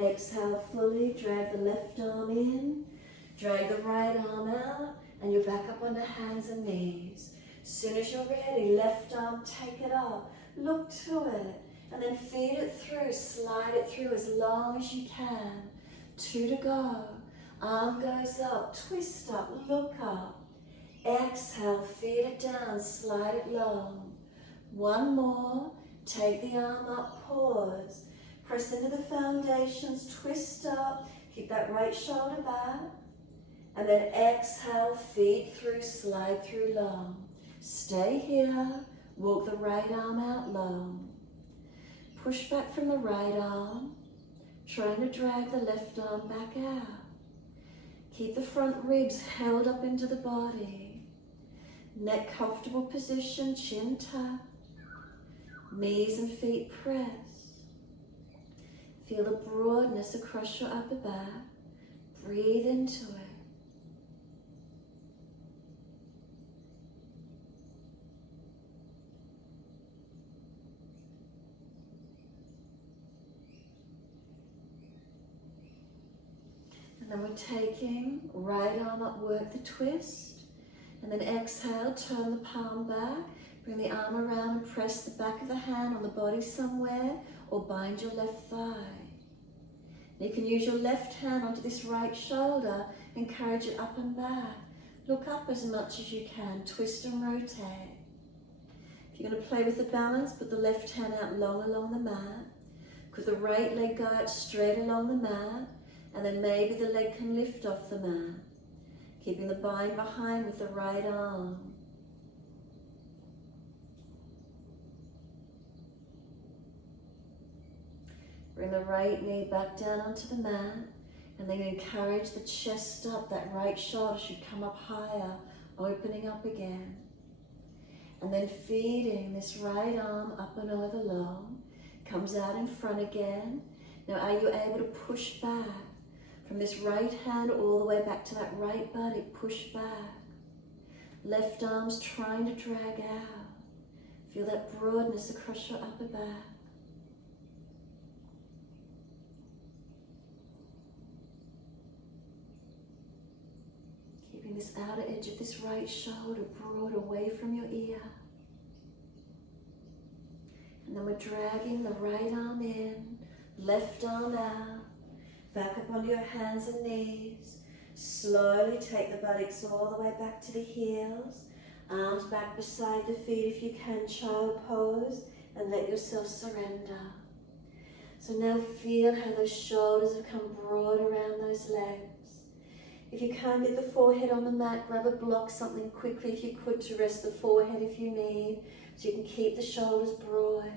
Exhale fully, drag the left arm in. Drag the right arm out. And you're back up on the hands and knees. As soon as you're ready, left arm, take it up. Look to it. And then feed it through, slide it through as long as you can. 2 to go. Arm goes up, twist up, look up. Exhale, feed it down, slide it long. 1 more. Take the arm up, pause. Press into the foundations, twist up. Keep that right shoulder back. And then exhale, feed through, slide through long. Stay here, walk the right arm out long. Push back from the right arm, trying to drag the left arm back out. Keep the front ribs held up into the body. Neck comfortable position, chin tucked. Knees and feet press. Feel the broadness across your upper back. Breathe into it. And then we're taking right arm up, work the twist. And then exhale, turn the palm back. Bring the arm around and press the back of the hand on the body somewhere, or bind your left thigh. And you can use your left hand onto this right shoulder, encourage it up and back. Look up as much as you can, twist and rotate. If you're going to play with the balance, put the left hand out long along the mat. Could the right leg go out straight along the mat, and then maybe the leg can lift off the mat. Keeping the bind behind with the right arm. Bring the right knee back down onto the mat, and then encourage the chest up. That right shoulder should come up higher, opening up again. And then feeding this right arm up and over long, comes out in front again. Now are you able to push back from this right hand all the way back to that right body? Push back. Left arm's trying to drag out. Feel that broadness across your upper back. Keeping this outer edge of this right shoulder broad away from your ear. And then we're dragging the right arm in, left arm out, back up onto your hands and knees. Slowly take the buttocks all the way back to the heels. Arms back beside the feet if you can, child pose, and let yourself surrender. So now feel how those shoulders have come broad around those legs. If you can't get the forehead on the mat, grab a block, something quickly if you could, to rest the forehead if you need, so you can keep the shoulders broad.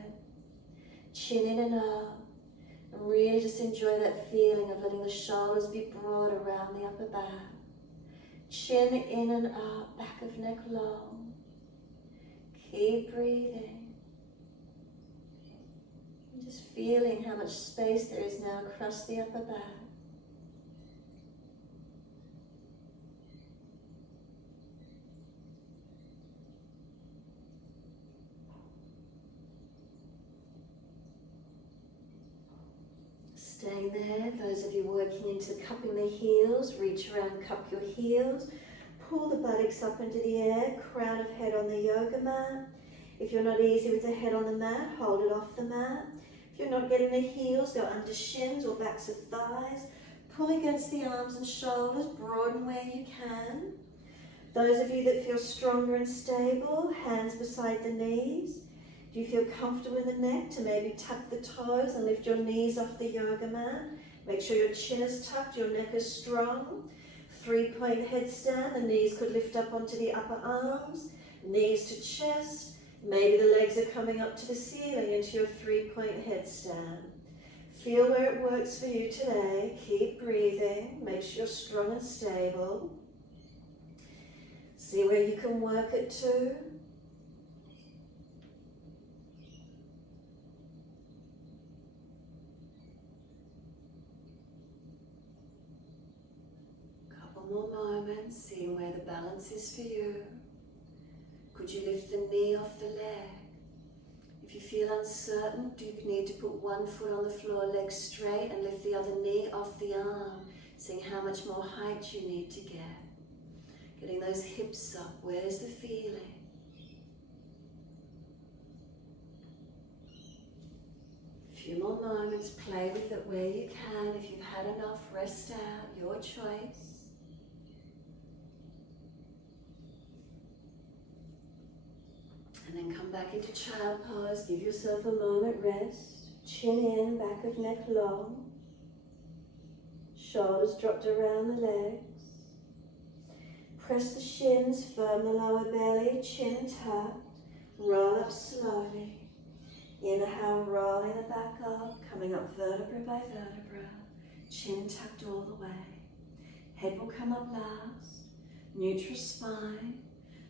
Chin in and up. And really just enjoy that feeling of letting the shoulders be broad around the upper back. Chin in and up, back of neck long. Keep breathing. And just feeling how much space there is now across the upper back. Staying there, those of you working into cupping the heels, reach around, cup your heels, pull the buttocks up into the air, crown of head on the yoga mat. If you're not easy with the head on the mat, hold it off the mat. If you're not getting the heels, go under shins or backs of thighs. Pull against the arms and shoulders, broaden where you can. Those of you that feel stronger and stable, hands beside the knees. Do you feel comfortable in the neck to maybe tuck the toes and lift your knees off the yoga mat? Make sure your chin is tucked, your neck is strong. 3-point headstand, the knees could lift up onto the upper arms, knees to chest. Maybe the legs are coming up to the ceiling into your 3-point headstand. Feel where it works for you today. Keep breathing, make sure you're strong and stable. See where you can work it to. More moments, seeing where the balance is for you. Could you lift the knee off the leg? If you feel uncertain, do you need to put one foot on the floor, leg straight, and lift the other knee off the arm, seeing how much more height you need to get. Getting those hips up, where's the feeling? A few more moments, play with it where you can. If you've had enough, rest out, your choice. And then come back into child pose, give yourself a moment, rest. Chin in, back of neck long. Shoulders dropped around the legs. Press the shins, firm the lower belly, chin tucked. Roll up slowly. Inhale, rolling the back up, coming up vertebra by vertebra. Chin tucked all the way. Head will come up last. Neutral spine.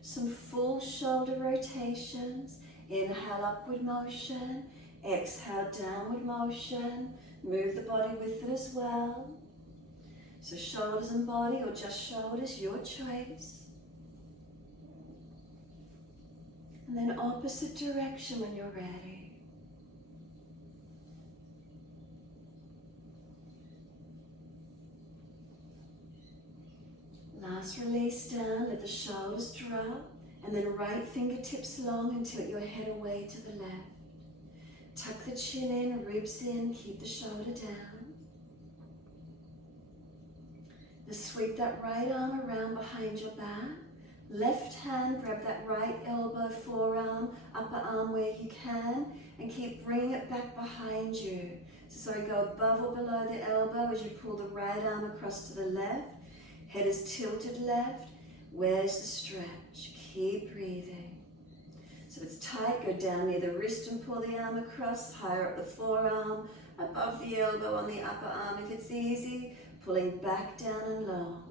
Some full shoulder rotations. Inhale, upward motion. Exhale, downward motion. Move the body with it as well. So shoulders and body, or just shoulders, your choice. And then opposite direction when you're ready. Last release down, let the shoulders drop, and then right fingertips long and tilt your head away to the left. Tuck the chin in, ribs in, keep the shoulder down. Then sweep that right arm around behind your back. Left hand, grab that right elbow, forearm, upper arm where you can, and keep bringing it back behind you. So sorry, go above or below the elbow as you pull the right arm across to the left. Head is tilted left. Where's the stretch? Keep breathing. So if it's tight, go down near the wrist and pull the arm across, higher up the forearm, above the elbow on the upper arm if it's easy, pulling back down and long.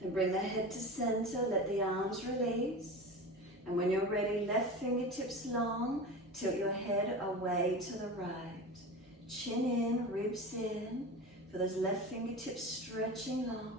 Then bring the head to center, let the arms release. And when you're ready, left fingertips long, tilt your head away to the right. Chin in, ribs in, for those left fingertips stretching long.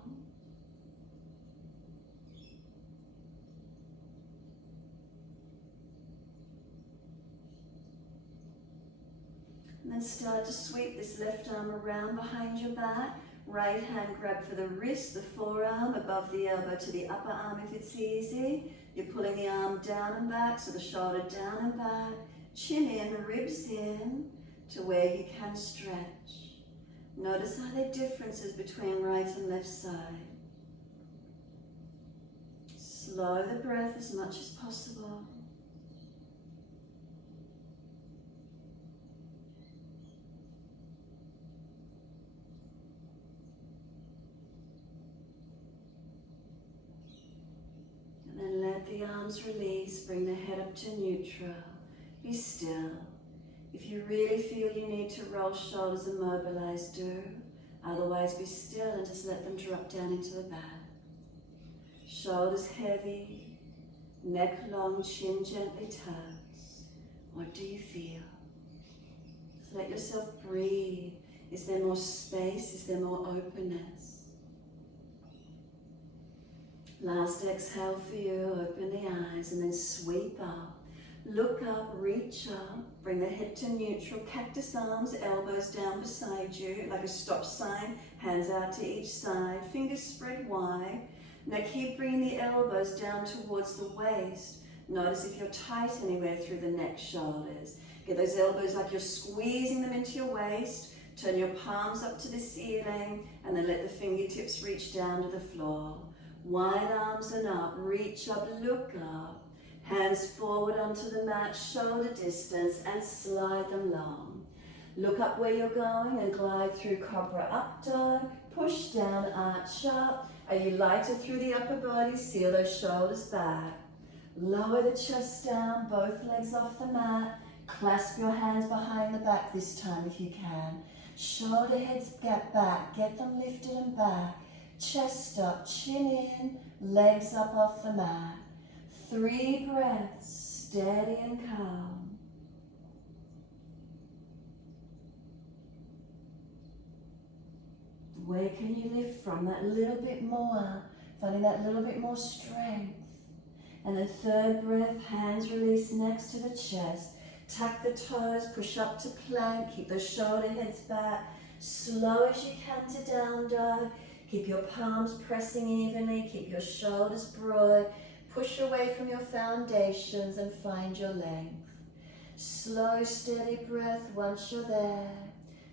And then start to sweep this left arm around behind your back. Right hand grab for the wrist, the forearm, above the elbow to the upper arm if it's easy. You're pulling the arm down and back, so the shoulder down and back. Chin in, ribs in, to where you can stretch. Notice how there are differences between right and left side. Slow the breath as much as possible. And then let the arms release, bring the head up to neutral. Be still. If you really feel you need to roll shoulders and mobilize, do. Otherwise, be still and just let them drop down into the back. Shoulders heavy, neck long, chin gently tucks. What do you feel? Just let yourself breathe. Is there more space? Is there more openness? Last exhale for you, open the eyes and then sweep up. Look up, reach up, bring the head to neutral, cactus arms, elbows down beside you, like a stop sign, hands out to each side, fingers spread wide. Now keep bringing the elbows down towards the waist. Notice if you're tight anywhere through the neck, shoulders. Get those elbows like you're squeezing them into your waist, turn your palms up to the ceiling, and then let the fingertips reach down to the floor. Wide arms and up, reach up, look up. Hands forward onto the mat, shoulder distance, and slide them long. Look up where you're going and glide through Cobra Up Dog. Push down, arch up. Are you lighter through the upper body? Seal those shoulders back. Lower the chest down, both legs off the mat. Clasp your hands behind the back this time if you can. Shoulder heads get back, get them lifted and back. Chest up, chin in, legs up off the mat. 3 breaths, steady and calm. Where can you lift from? That little bit more, finding that little bit more strength. And the 3rd breath, hands release next to the chest. Tuck the toes, push up to plank, keep those shoulder heads back. Slow as you can to down dog. Keep your palms pressing evenly, keep your shoulders broad. Push away from your foundations and find your length. Slow, steady breath once you're there.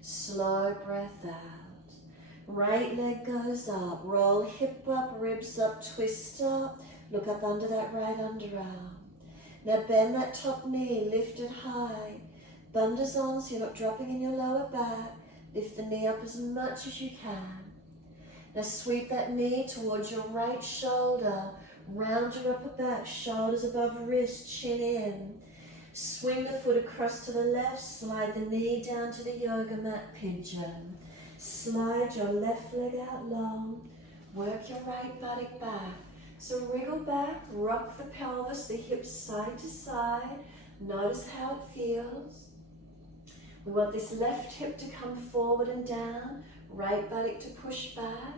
Slow breath out. Right leg goes up. Roll hip up, ribs up, twist up. Look up under that right underarm. Now bend that top knee, lift it high. Bundas on so you're not dropping in your lower back. Lift the knee up as much as you can. Now sweep that knee towards your right shoulder. Round your upper back, shoulders above wrist, chin in. Swing the foot across to the left, slide the knee down to the yoga mat, pigeon. Slide your left leg out long, work your right buttock back. So wriggle back, rock the pelvis, the hips side to side. Notice how it feels. We want this left hip to come forward and down, right buttock to push back.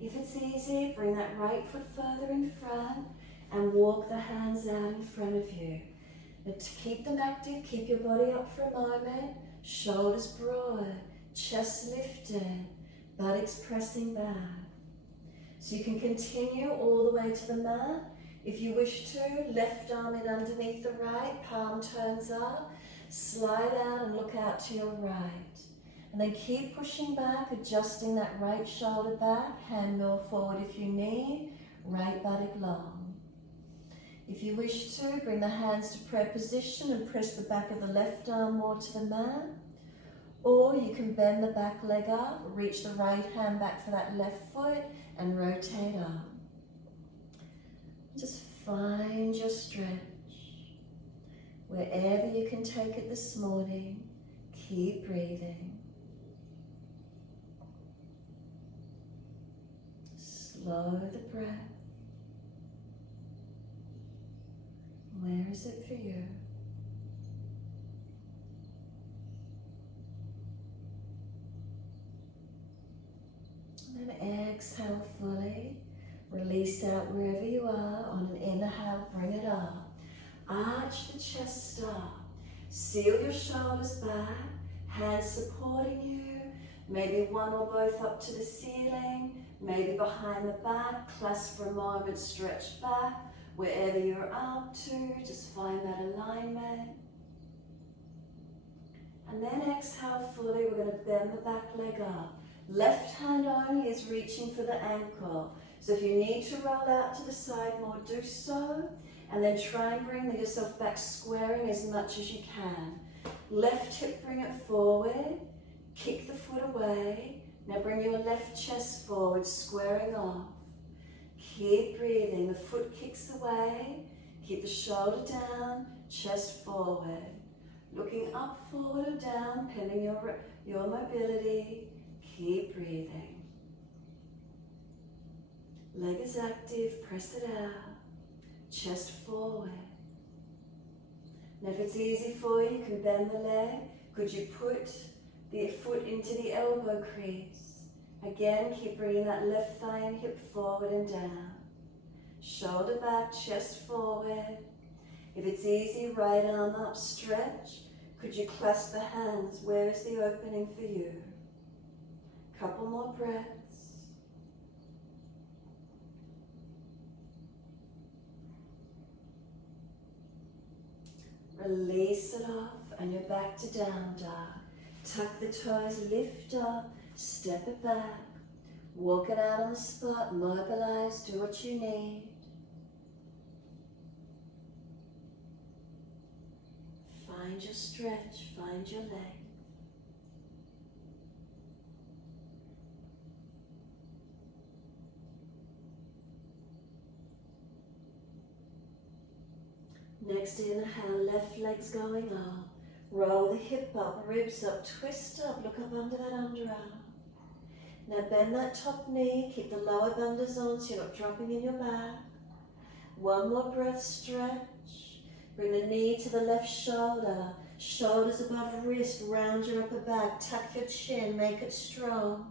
If it's easy, bring that right foot further in front and walk the hands out in front of you. But to keep them active, keep your body up for a moment, shoulders broad, chest lifted, buttocks pressing back. So you can continue all the way to the mat. If you wish to, left arm in underneath the right, palm turns up, slide out and look out to your right. And then keep pushing back, adjusting that right shoulder back, hand more forward if you need, right buttock long. If you wish to, bring the hands to prayer position and press the back of the left arm more to the mat. Or you can bend the back leg up, reach the right hand back for that left foot and rotate up. Just find your stretch. Wherever you can take it this morning, keep breathing. Slow the breath. Where is it for you? And then exhale fully. Release out wherever you are. On an inhale, bring it up. Arch the chest up. Seal your shoulders back. Hands supporting you. Maybe one or both up to the ceiling. Maybe behind the back. Clasp for a moment, stretch back. Wherever you're up to, just find that alignment. And then exhale fully. We're going to bend the back leg up. Left hand only is reaching for the ankle. So if you need to roll out to the side more, do so. And then try and bring yourself back, squaring as much as you can. Left hip, bring it forward. Kick the foot away. Now bring your left chest forward, squaring off. Keep breathing. The foot kicks away. Keep the shoulder down, chest forward. Looking up, forward or down, pending your mobility. Keep breathing. Leg is active, press it out. Chest forward. Now if it's easy for you, you can bend the leg. Could you put the foot into the elbow crease? Again, keep bringing that left thigh and hip forward and down. Shoulder back, chest forward. If it's easy, right arm up, stretch. Could you clasp the hands? Where is the opening for you? Couple more breaths. Release it off and you're back to down dog. Tuck the toes, lift up, step it back. Walk it out on the spot, mobilize, do what you need. Find your stretch, find your leg. Next inhale, left leg's going up. Roll the hip up, ribs up, twist up, look up under that underarm. Now bend that top knee, keep the lower bundles on so you're not dropping in your back. One more breath, stretch. Bring the knee to the left shoulder, shoulders above wrist, round your upper back, tuck your chin, make it strong.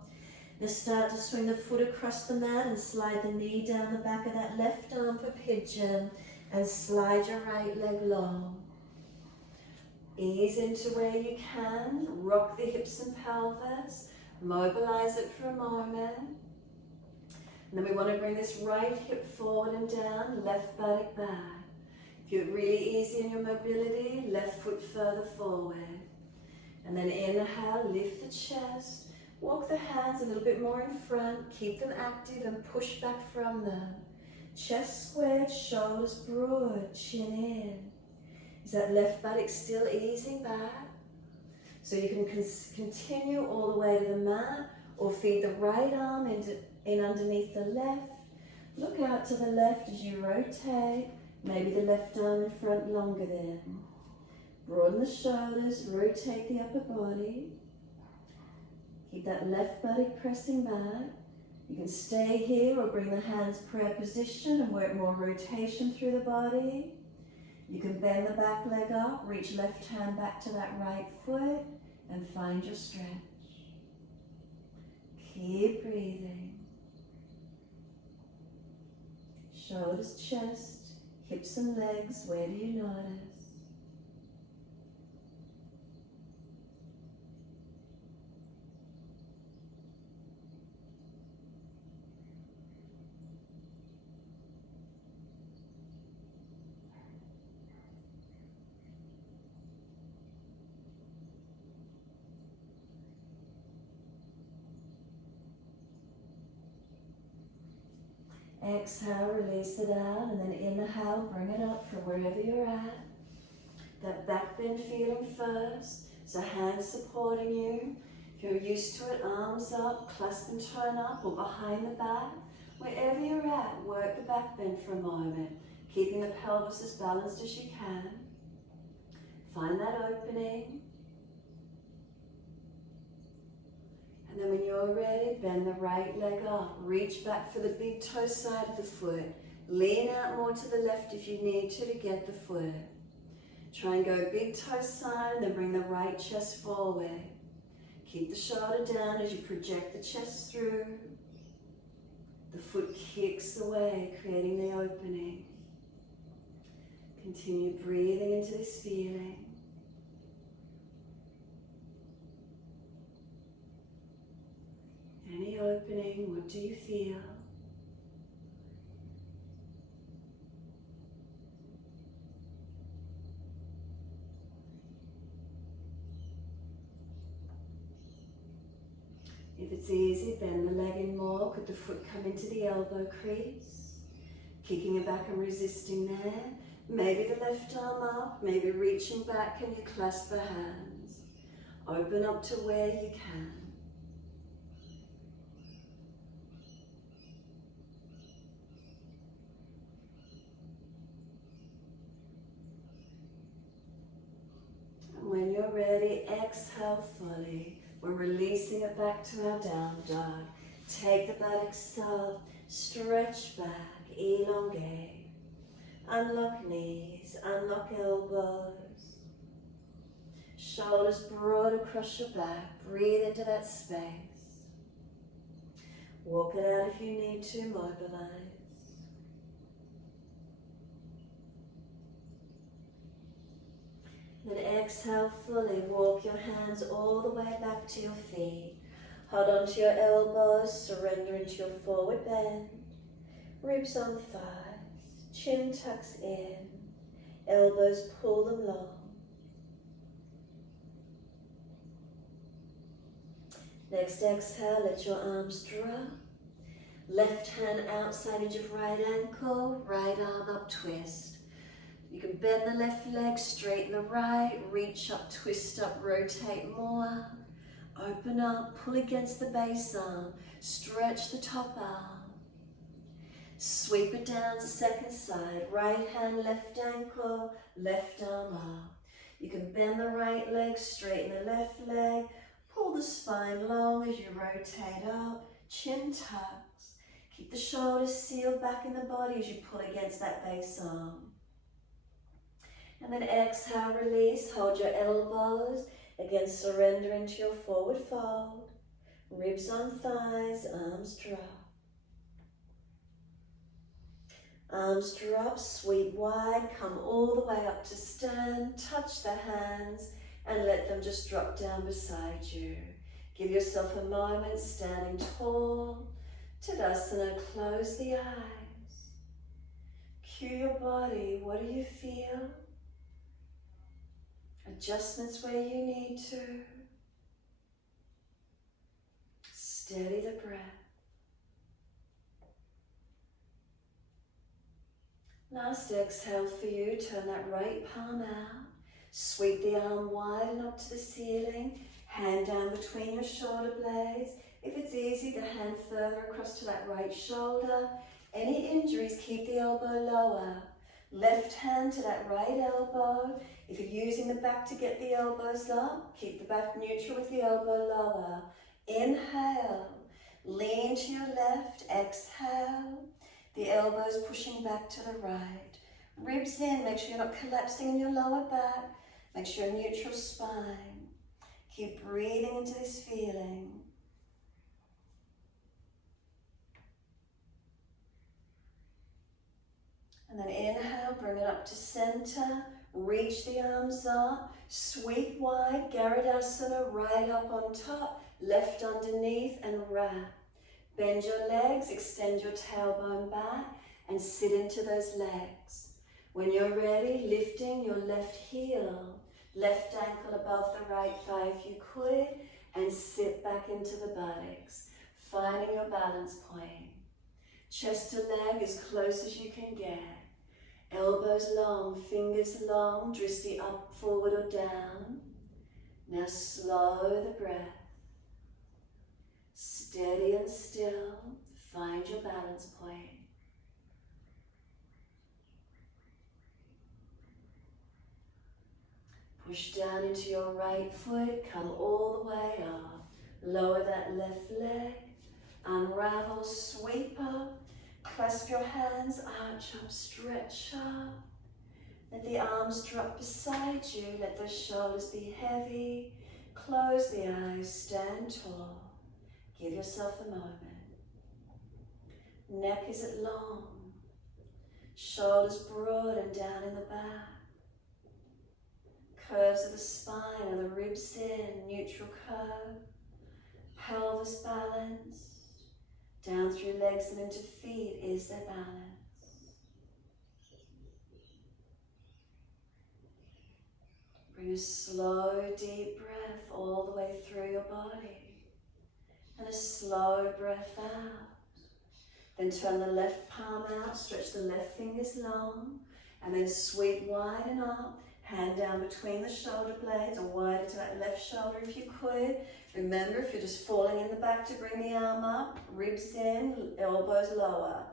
Now start to swing the foot across the mat and slide the knee down the back of that left arm for pigeon. And slide your right leg long. Ease into where you can. Rock the hips and pelvis. Mobilize it for a moment. And then we want to bring this right hip forward and down, left buttock back. If you're really easy in your mobility, left foot further forward. And then inhale, lift the chest. Walk the hands a little bit more in front. Keep them active and push back from them. Chest squared, shoulders broad, chin in. Is that left buttock still easing back? So you can continue all the way to the mat or feed the right arm in underneath the left. Look out to the left as you rotate. Maybe the left arm in front longer then. Broaden the shoulders, rotate the upper body. Keep that left buttock pressing back. You can stay here or bring the hands prayer position and work more rotation through the body. You can bend the back leg up, reach left hand back to that right foot. and find your stretch. Keep breathing. Shoulders, chest, hips and legs, where do you notice? Exhale, release it out, and then inhale, bring it up from wherever you're at. That back bend feeling first, so hands supporting you. If you're used to it, arms up, clasp and turn up, or behind the back. Wherever you're at, work the back bend for a moment, keeping the pelvis as balanced as you can. Find that opening. And then when you're ready, bend the right leg up. Reach back for the big toe side of the foot. Lean out more to the left if you need to get the foot. Try and go big toe side and then bring the right chest forward. Keep the shoulder down as you project the chest through. The foot kicks away, creating the opening. Continue breathing into this feeling. Any opening, what do you feel? If it's easy, bend the leg in more. Could the foot come into the elbow crease? Kicking it back and resisting there. Maybe the left arm up, maybe reaching back and you clasp the hands. Open up to where you can. When you're ready, exhale fully. We're releasing it back to our down dog. Take the buttocks up, stretch back, elongate. Unlock knees, unlock elbows. Shoulders broad across your back. Breathe into that space. Walk it out if you need to, mobilize. Then exhale fully, walk your hands all the way back to your feet. Hold onto your elbows, surrender into your forward bend. Ribs on thighs, chin tucks in, elbows pull them long. Next exhale, let your arms drop. Left hand outside edge of right ankle, right arm up, twist. You can bend the left leg, straighten the right, reach up, twist up, rotate more. Open up, pull against the base arm, stretch the top arm. Sweep it down, second side, right hand, left ankle, left arm up. You can bend the right leg, straighten the left leg, pull the spine long as you rotate up, chin tucks. Keep the shoulders sealed back in the body as you pull against that base arm. And then exhale, release, hold your elbows, again surrender into your forward fold. Ribs on thighs, arms drop. Arms drop, sweep wide, come all the way up to stand, touch the hands and let them just drop down beside you. Give yourself a moment standing tall. Tadasana, close the eyes. Cue your body, what do you feel? Adjustments where you need to. Steady the breath. Last exhale for you, turn that right palm out. Sweep the arm wide and up to the ceiling. Hand down between your shoulder blades. If it's easy, the hand further across to that right shoulder. Any injuries, keep the elbow lower. Left hand to that right elbow. If you're using the back to get the elbows up, keep the back neutral with the elbow lower. Inhale, lean to your left, exhale. The elbows pushing back to the right. Ribs in, make sure you're not collapsing in your lower back. Make sure neutral spine. Keep breathing into this feeling. And then inhale, bring it up to center. Reach the arms up. Sweep wide, Garudasana, right up on top. Left underneath and wrap. Bend your legs, extend your tailbone back and sit into those legs. When you're ready, lifting your left heel, left ankle above the right thigh if you could, and sit back into the buttocks, finding your balance point. Chest to leg as close as you can get. Elbows long, fingers long, drishti up, forward or down. Now slow the breath. Steady and still, find your balance point. Push down into your right foot, come all the way up. Lower that left leg, unravel, sweep up. Clasp your hands, arch up, stretch up. Let the arms drop beside you, let the shoulders be heavy. Close the eyes, stand tall. Give yourself a moment. Neck is it long. Shoulders broad and down in the back. Curves of the spine and the ribs in, neutral curve. Pelvis balanced. Down through legs and into feet is their balance. Bring a slow, deep breath all the way through your body. And a slow breath out. Then turn the left palm out, stretch the left fingers long, and then sweep wide and up. Hand down between the shoulder blades or wider to that left shoulder if you could. Remember, if you're just falling in the back, to bring the arm up, ribs in, elbows lower.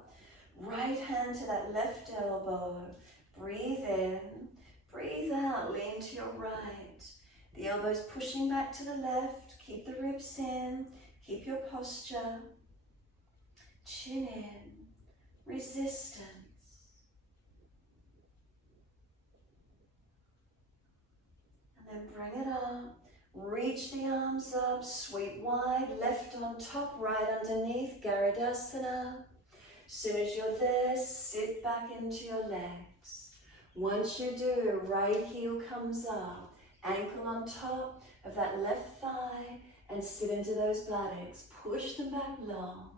Right hand to that left elbow. Breathe in, breathe out, lean to your right. The elbows pushing back to the left. Keep the ribs in, keep your posture. Chin in, resistance. And bring it up, reach the arms up, sweep wide, left on top, right underneath, Garudasana. Soon as you're there, sit back into your legs. Once you do, right heel comes up, ankle on top of that left thigh, and sit into those buttocks. Push them back long.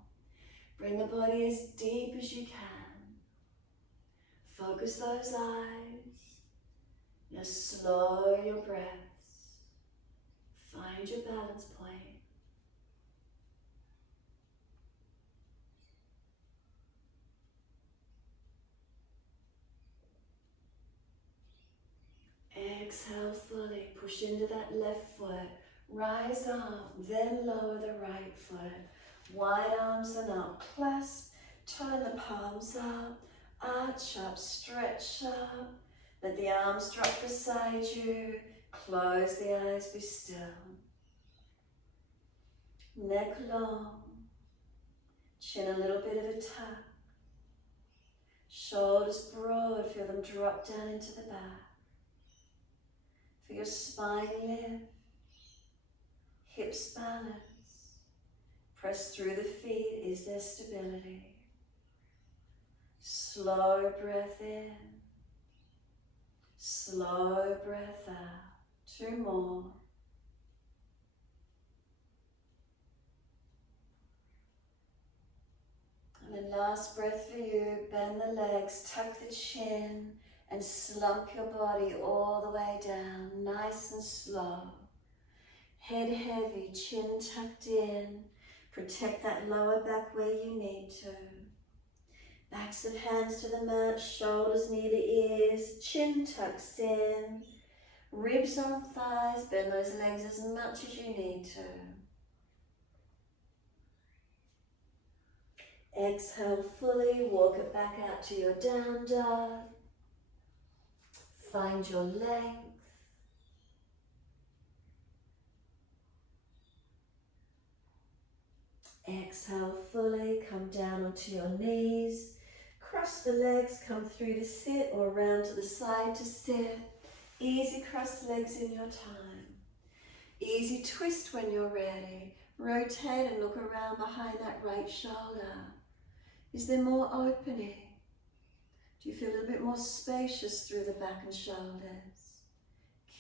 Bring the body as deep as you can. Focus those eyes. Now slow your breaths. Find your balance point. Exhale fully. Push into that left foot. Rise up, then lower the right foot. Wide arms and up. Clasp. Turn the palms up. Arch up. Stretch up. Let the arms drop beside you. Close the eyes, be still. Neck long. Chin a little bit of a tuck. Shoulders broad, feel them drop down into the back. Feel your spine lift. Hips balance. Press through the feet, is there stability? Slow breath in. Slow breath out. 2 more. And then last breath for you. Bend the legs, tuck the chin, and slump your body all the way down. Nice and slow. Head heavy, chin tucked in. Protect that lower back where you need to. Backs of hands to the mat, shoulders near the ears, chin tucks in, ribs on thighs, bend those legs as much as you need to. Exhale fully, walk it back out to your down dog. Find your length. Exhale fully, come down onto your knees. Cross the legs, come through to sit or round to the side to sit. Easy cross legs in your time. Easy twist when you're ready. Rotate and look around behind that right shoulder. Is there more opening? Do you feel a little bit more spacious through the back and shoulders?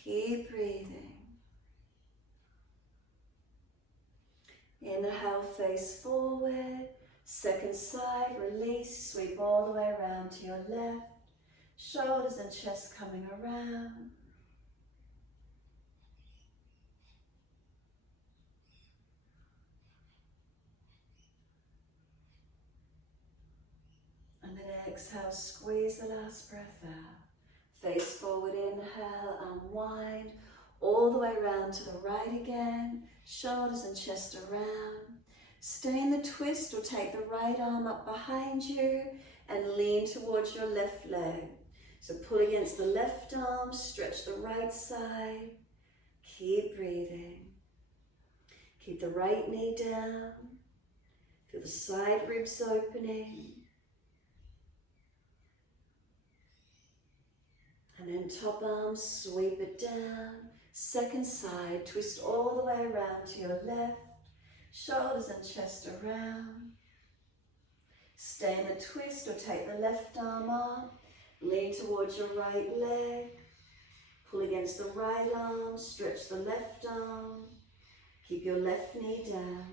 Keep breathing. Inhale, face forward. Second side, release. Sweep all the way around to your left. Shoulders and chest coming around. And then exhale, squeeze the last breath out. Face forward, inhale, unwind. All the way around to the right again. Shoulders and chest around. Stay in the twist or take the right arm up behind you and lean towards your left leg. So pull against the left arm, stretch the right side. Keep breathing. Keep the right knee down. Feel the side ribs opening. And then top arm, sweep it down. Second side, twist all the way around to your left. Shoulders and chest around. Stay in the twist or take the left arm up. Lean towards your right leg. Pull against the right arm. Stretch the left arm. Keep your left knee down.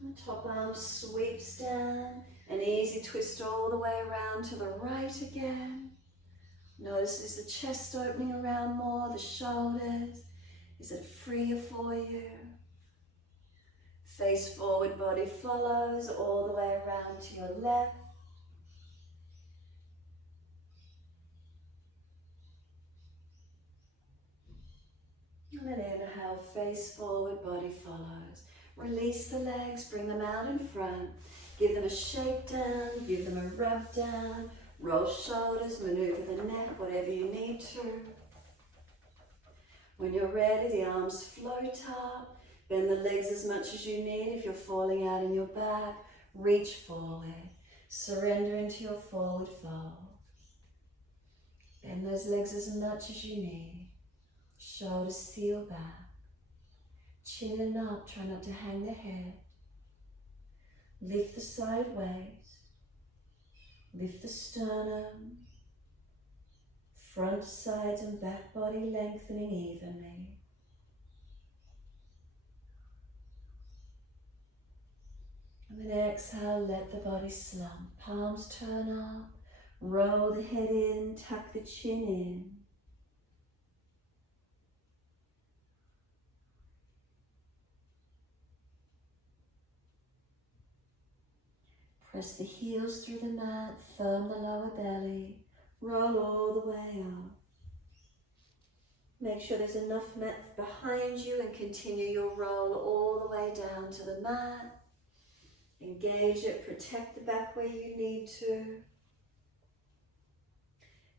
And the top arm sweeps down. An easy twist all the way around to the right again. Notice, is the chest opening around more, the shoulders? Is it freer for you? Face forward, body follows all the way around to your left. And then inhale, face forward, body follows. Release the legs, bring them out in front. Give them a shake down, give them a rub down. Roll shoulders, maneuver the neck, whatever you need to. When you're ready, the arms float up. Bend the legs as much as you need. If you're falling out in your back, reach forward. Surrender into your forward fold. Bend those legs as much as you need. Shoulders seal back. Chin and up, try not to hang the head. Lift the side waist. Lift the sternum. Front, sides and back body lengthening evenly. And then exhale, let the body slump. Palms turn up. Roll the head in, tuck the chin in. Press the heels through the mat, firm the lower belly, roll all the way up. Make sure there's enough mat behind you and continue your roll all the way down to the mat. Engage it, protect the back where you need to.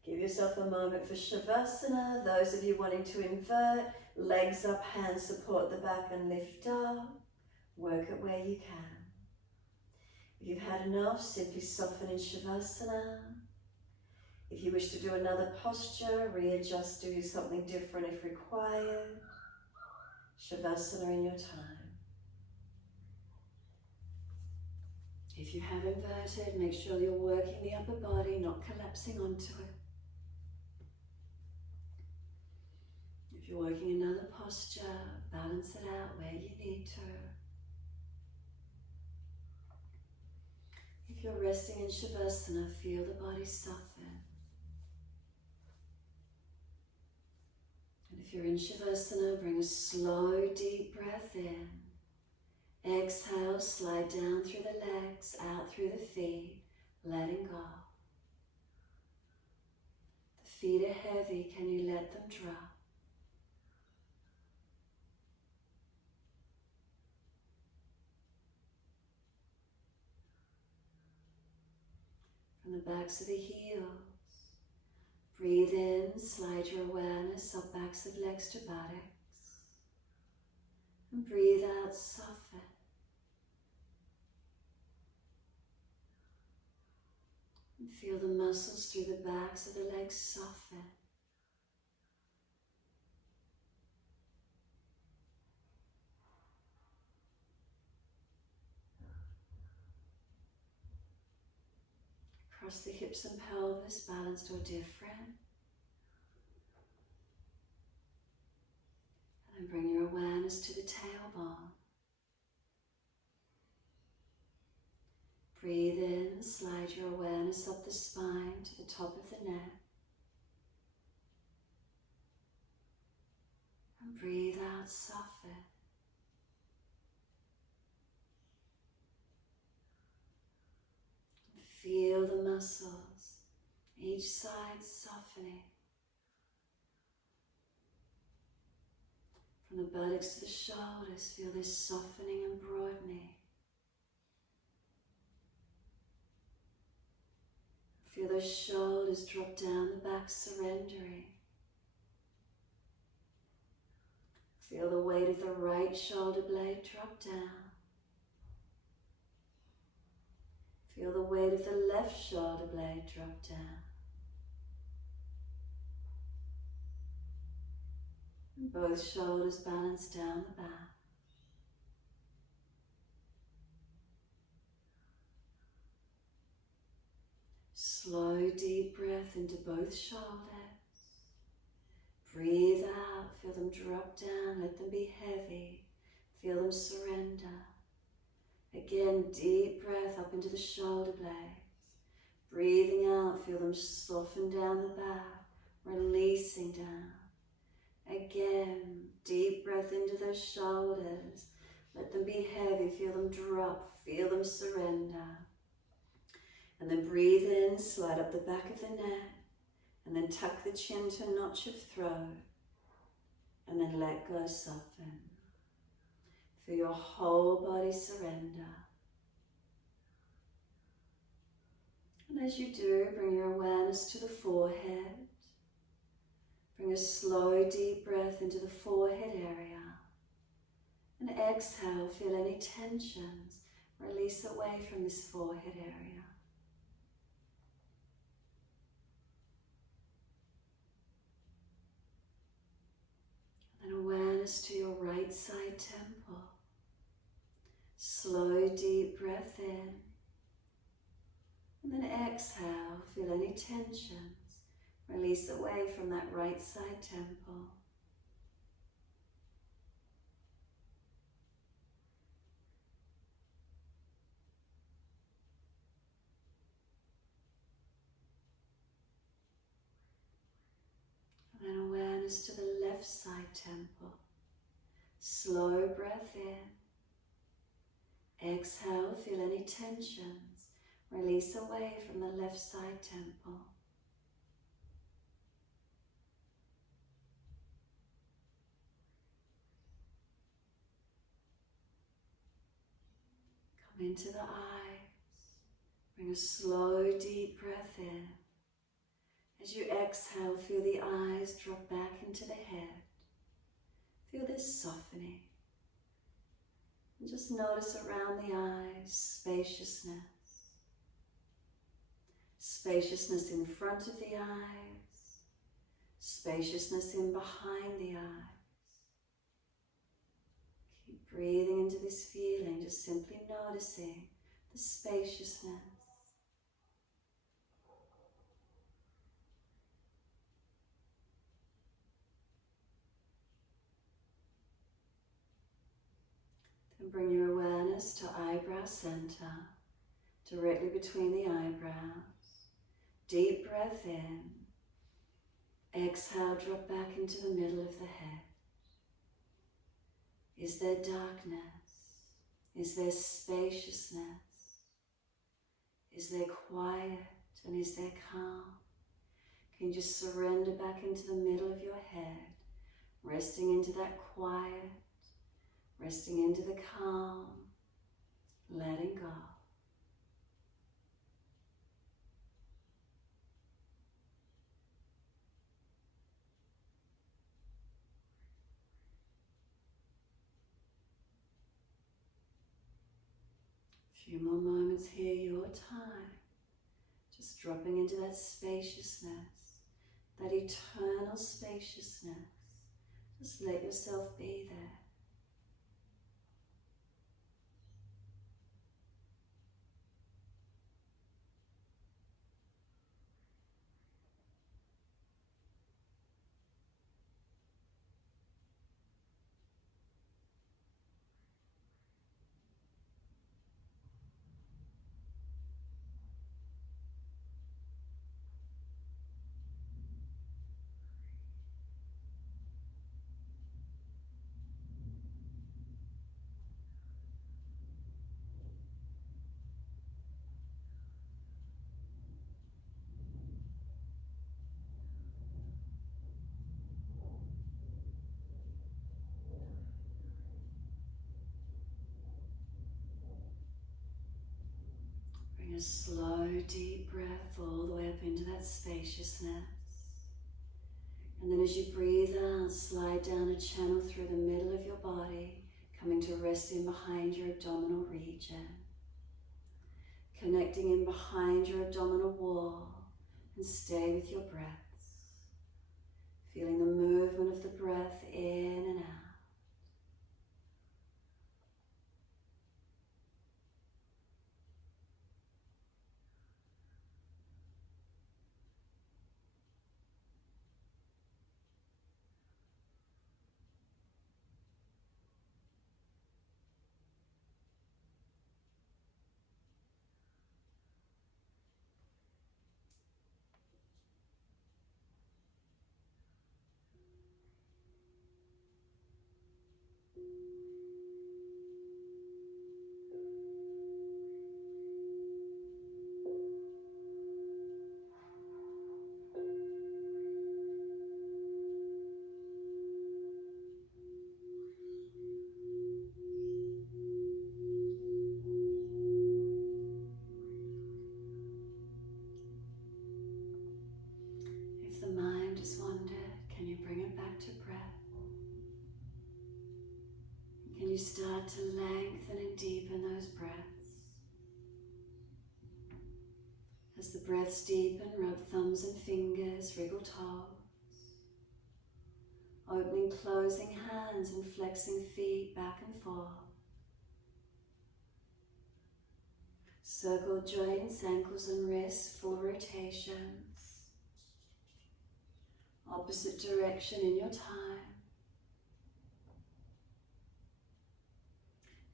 Give yourself a moment for Shavasana. Those of you wanting to invert, legs up, hands support the back and lift up. Work it where you can. If you've had enough, simply soften in Shavasana. If you wish to do another posture, readjust, do something different if required. Shavasana in your time. If you have inverted, make sure you're working the upper body, not collapsing onto it. If you're working another posture, balance it out where you need to. If you're resting in Shavasana, feel the body soften. And if you're in Shavasana, bring a slow, deep breath in. Exhale, slide down through the legs, out through the feet, letting go. The feet are heavy, can you let them drop? From the backs of the heels, breathe in, slide your awareness up backs of legs to buttocks. And breathe out, soften. And feel the muscles through the backs of the legs soften. Across the hips and pelvis, balanced or different. And bring your awareness to the tailbone. Breathe in, slide your awareness up the spine to the top of the neck. And breathe out, soften. And feel the muscles, each side softening. From the buttocks to the shoulders, feel this softening and broadening. Feel those shoulders drop down the back, surrendering. Feel the weight of the right shoulder blade drop down. Feel the weight of the left shoulder blade drop down. And both shoulders balance down the back. Slow, deep breath into both shoulders. Breathe out, feel them drop down, let them be heavy. Feel them surrender. Again, deep breath up into the shoulder blades. Breathing out, feel them soften down the back, releasing down. Again, deep breath into those shoulders. Let them be heavy, feel them drop, feel them surrender. And then breathe in, slide up the back of the neck, and then tuck the chin to a notch of throat, and then let go, soften. Feel your whole body surrender. And as you do, bring your awareness to the forehead. Bring a slow, deep breath into the forehead area. And exhale, feel any tensions release away from this forehead area. And awareness to your right side temple. Slow, deep breath in. And then exhale, feel any tensions release away from that right side temple. And then awareness to the left side temple. Slow breath in. Exhale, feel any tensions release away from the left side temple. Come into the eyes. Bring a slow, deep breath in. As you exhale, feel the eyes drop back into the head. Feel this softening. And just notice around the eyes, spaciousness. Spaciousness in front of the eyes. Spaciousness in behind the eyes. Keep breathing into this feeling, just simply noticing the spaciousness. Then bring your awareness to eyebrow center, directly between the eyebrows. Deep breath in. Exhale, drop back into the middle of the head. Is there darkness? Is there spaciousness? Is there quiet and is there calm? Can you just surrender back into the middle of your head, resting into that quiet, resting into the calm, letting go. A few more moments here, your time. Just dropping into that spaciousness, that eternal spaciousness. Just let yourself be there. Bring a slow, deep breath all the way up into that spaciousness. And then as you breathe out, slide down a channel through the middle of your body, coming to rest in behind your abdominal region. Connecting in behind your abdominal wall, and stay with your breaths. Feeling the movement of the breath in and out. If the mind has wandered, can you bring it back to breath? Can you start to lengthen and deepen those breaths? As the breaths deepen, rub thumbs and fingers, wriggle toes. Opening, closing hands and flexing feet back and forth. Circle joints, ankles and wrists, full rotations. Opposite direction in your time.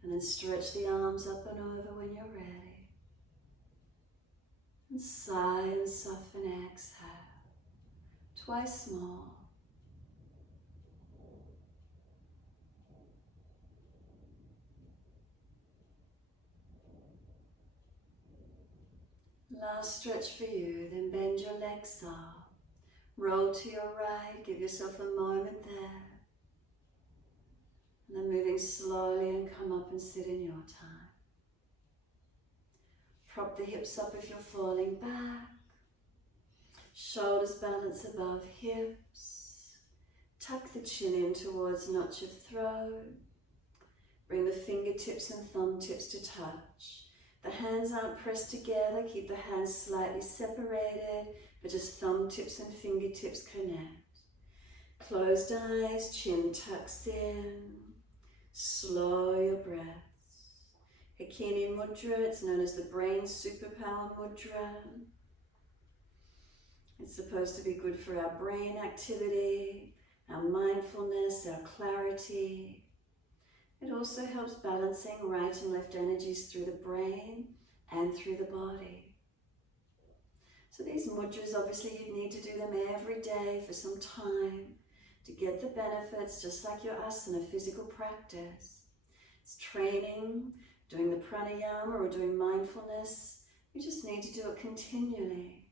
And then stretch the arms up and over when you're ready. And sigh and soften, exhale. Twice more. Last stretch for you, then bend your legs up. Roll to your right, give yourself a moment there. And then moving slowly and come up and sit in your time. Prop the hips up if you're falling back. Shoulders balance above hips. Tuck the chin in towards notch of throat. Bring the fingertips and thumb tips to touch. The hands aren't pressed together, keep the hands slightly separated, but just thumb tips and fingertips connect. Closed eyes, chin tucks in. Slow your breaths. Hikini Mudra, it's known as the brain superpower mudra. It's supposed to be good for our brain activity, our mindfulness, our clarity. It also helps balancing right and left energies through the brain and through the body. So these mudras, obviously you need to do them every day for some time to get the benefits, just like your asana, physical practice. It's training, doing the pranayama or doing mindfulness. You just need to do it continually.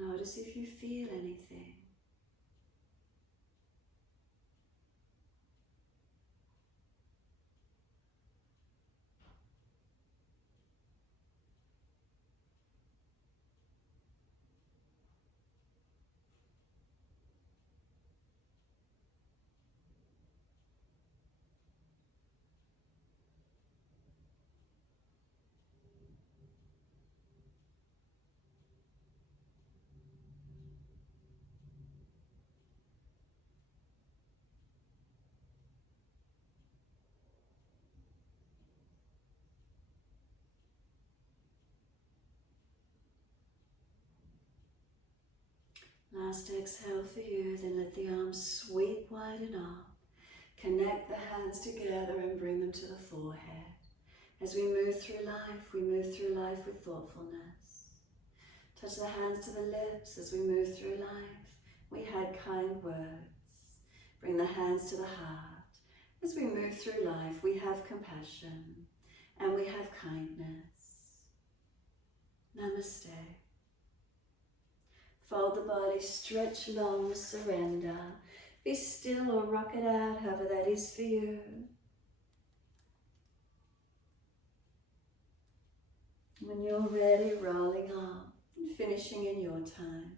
Notice if you feel anything. Last exhale for you, then let the arms sweep widen up. Connect the hands together and bring them to the forehead. As we move through life with thoughtfulness. Touch the hands to the lips as we move through life. We had kind words. Bring the hands to the heart. As we move through life, we have compassion and we have kindness. Namaste. Fold the body, stretch long, surrender. Be still or rock it out, however that is for you. When you're ready, rolling up and finishing in your time.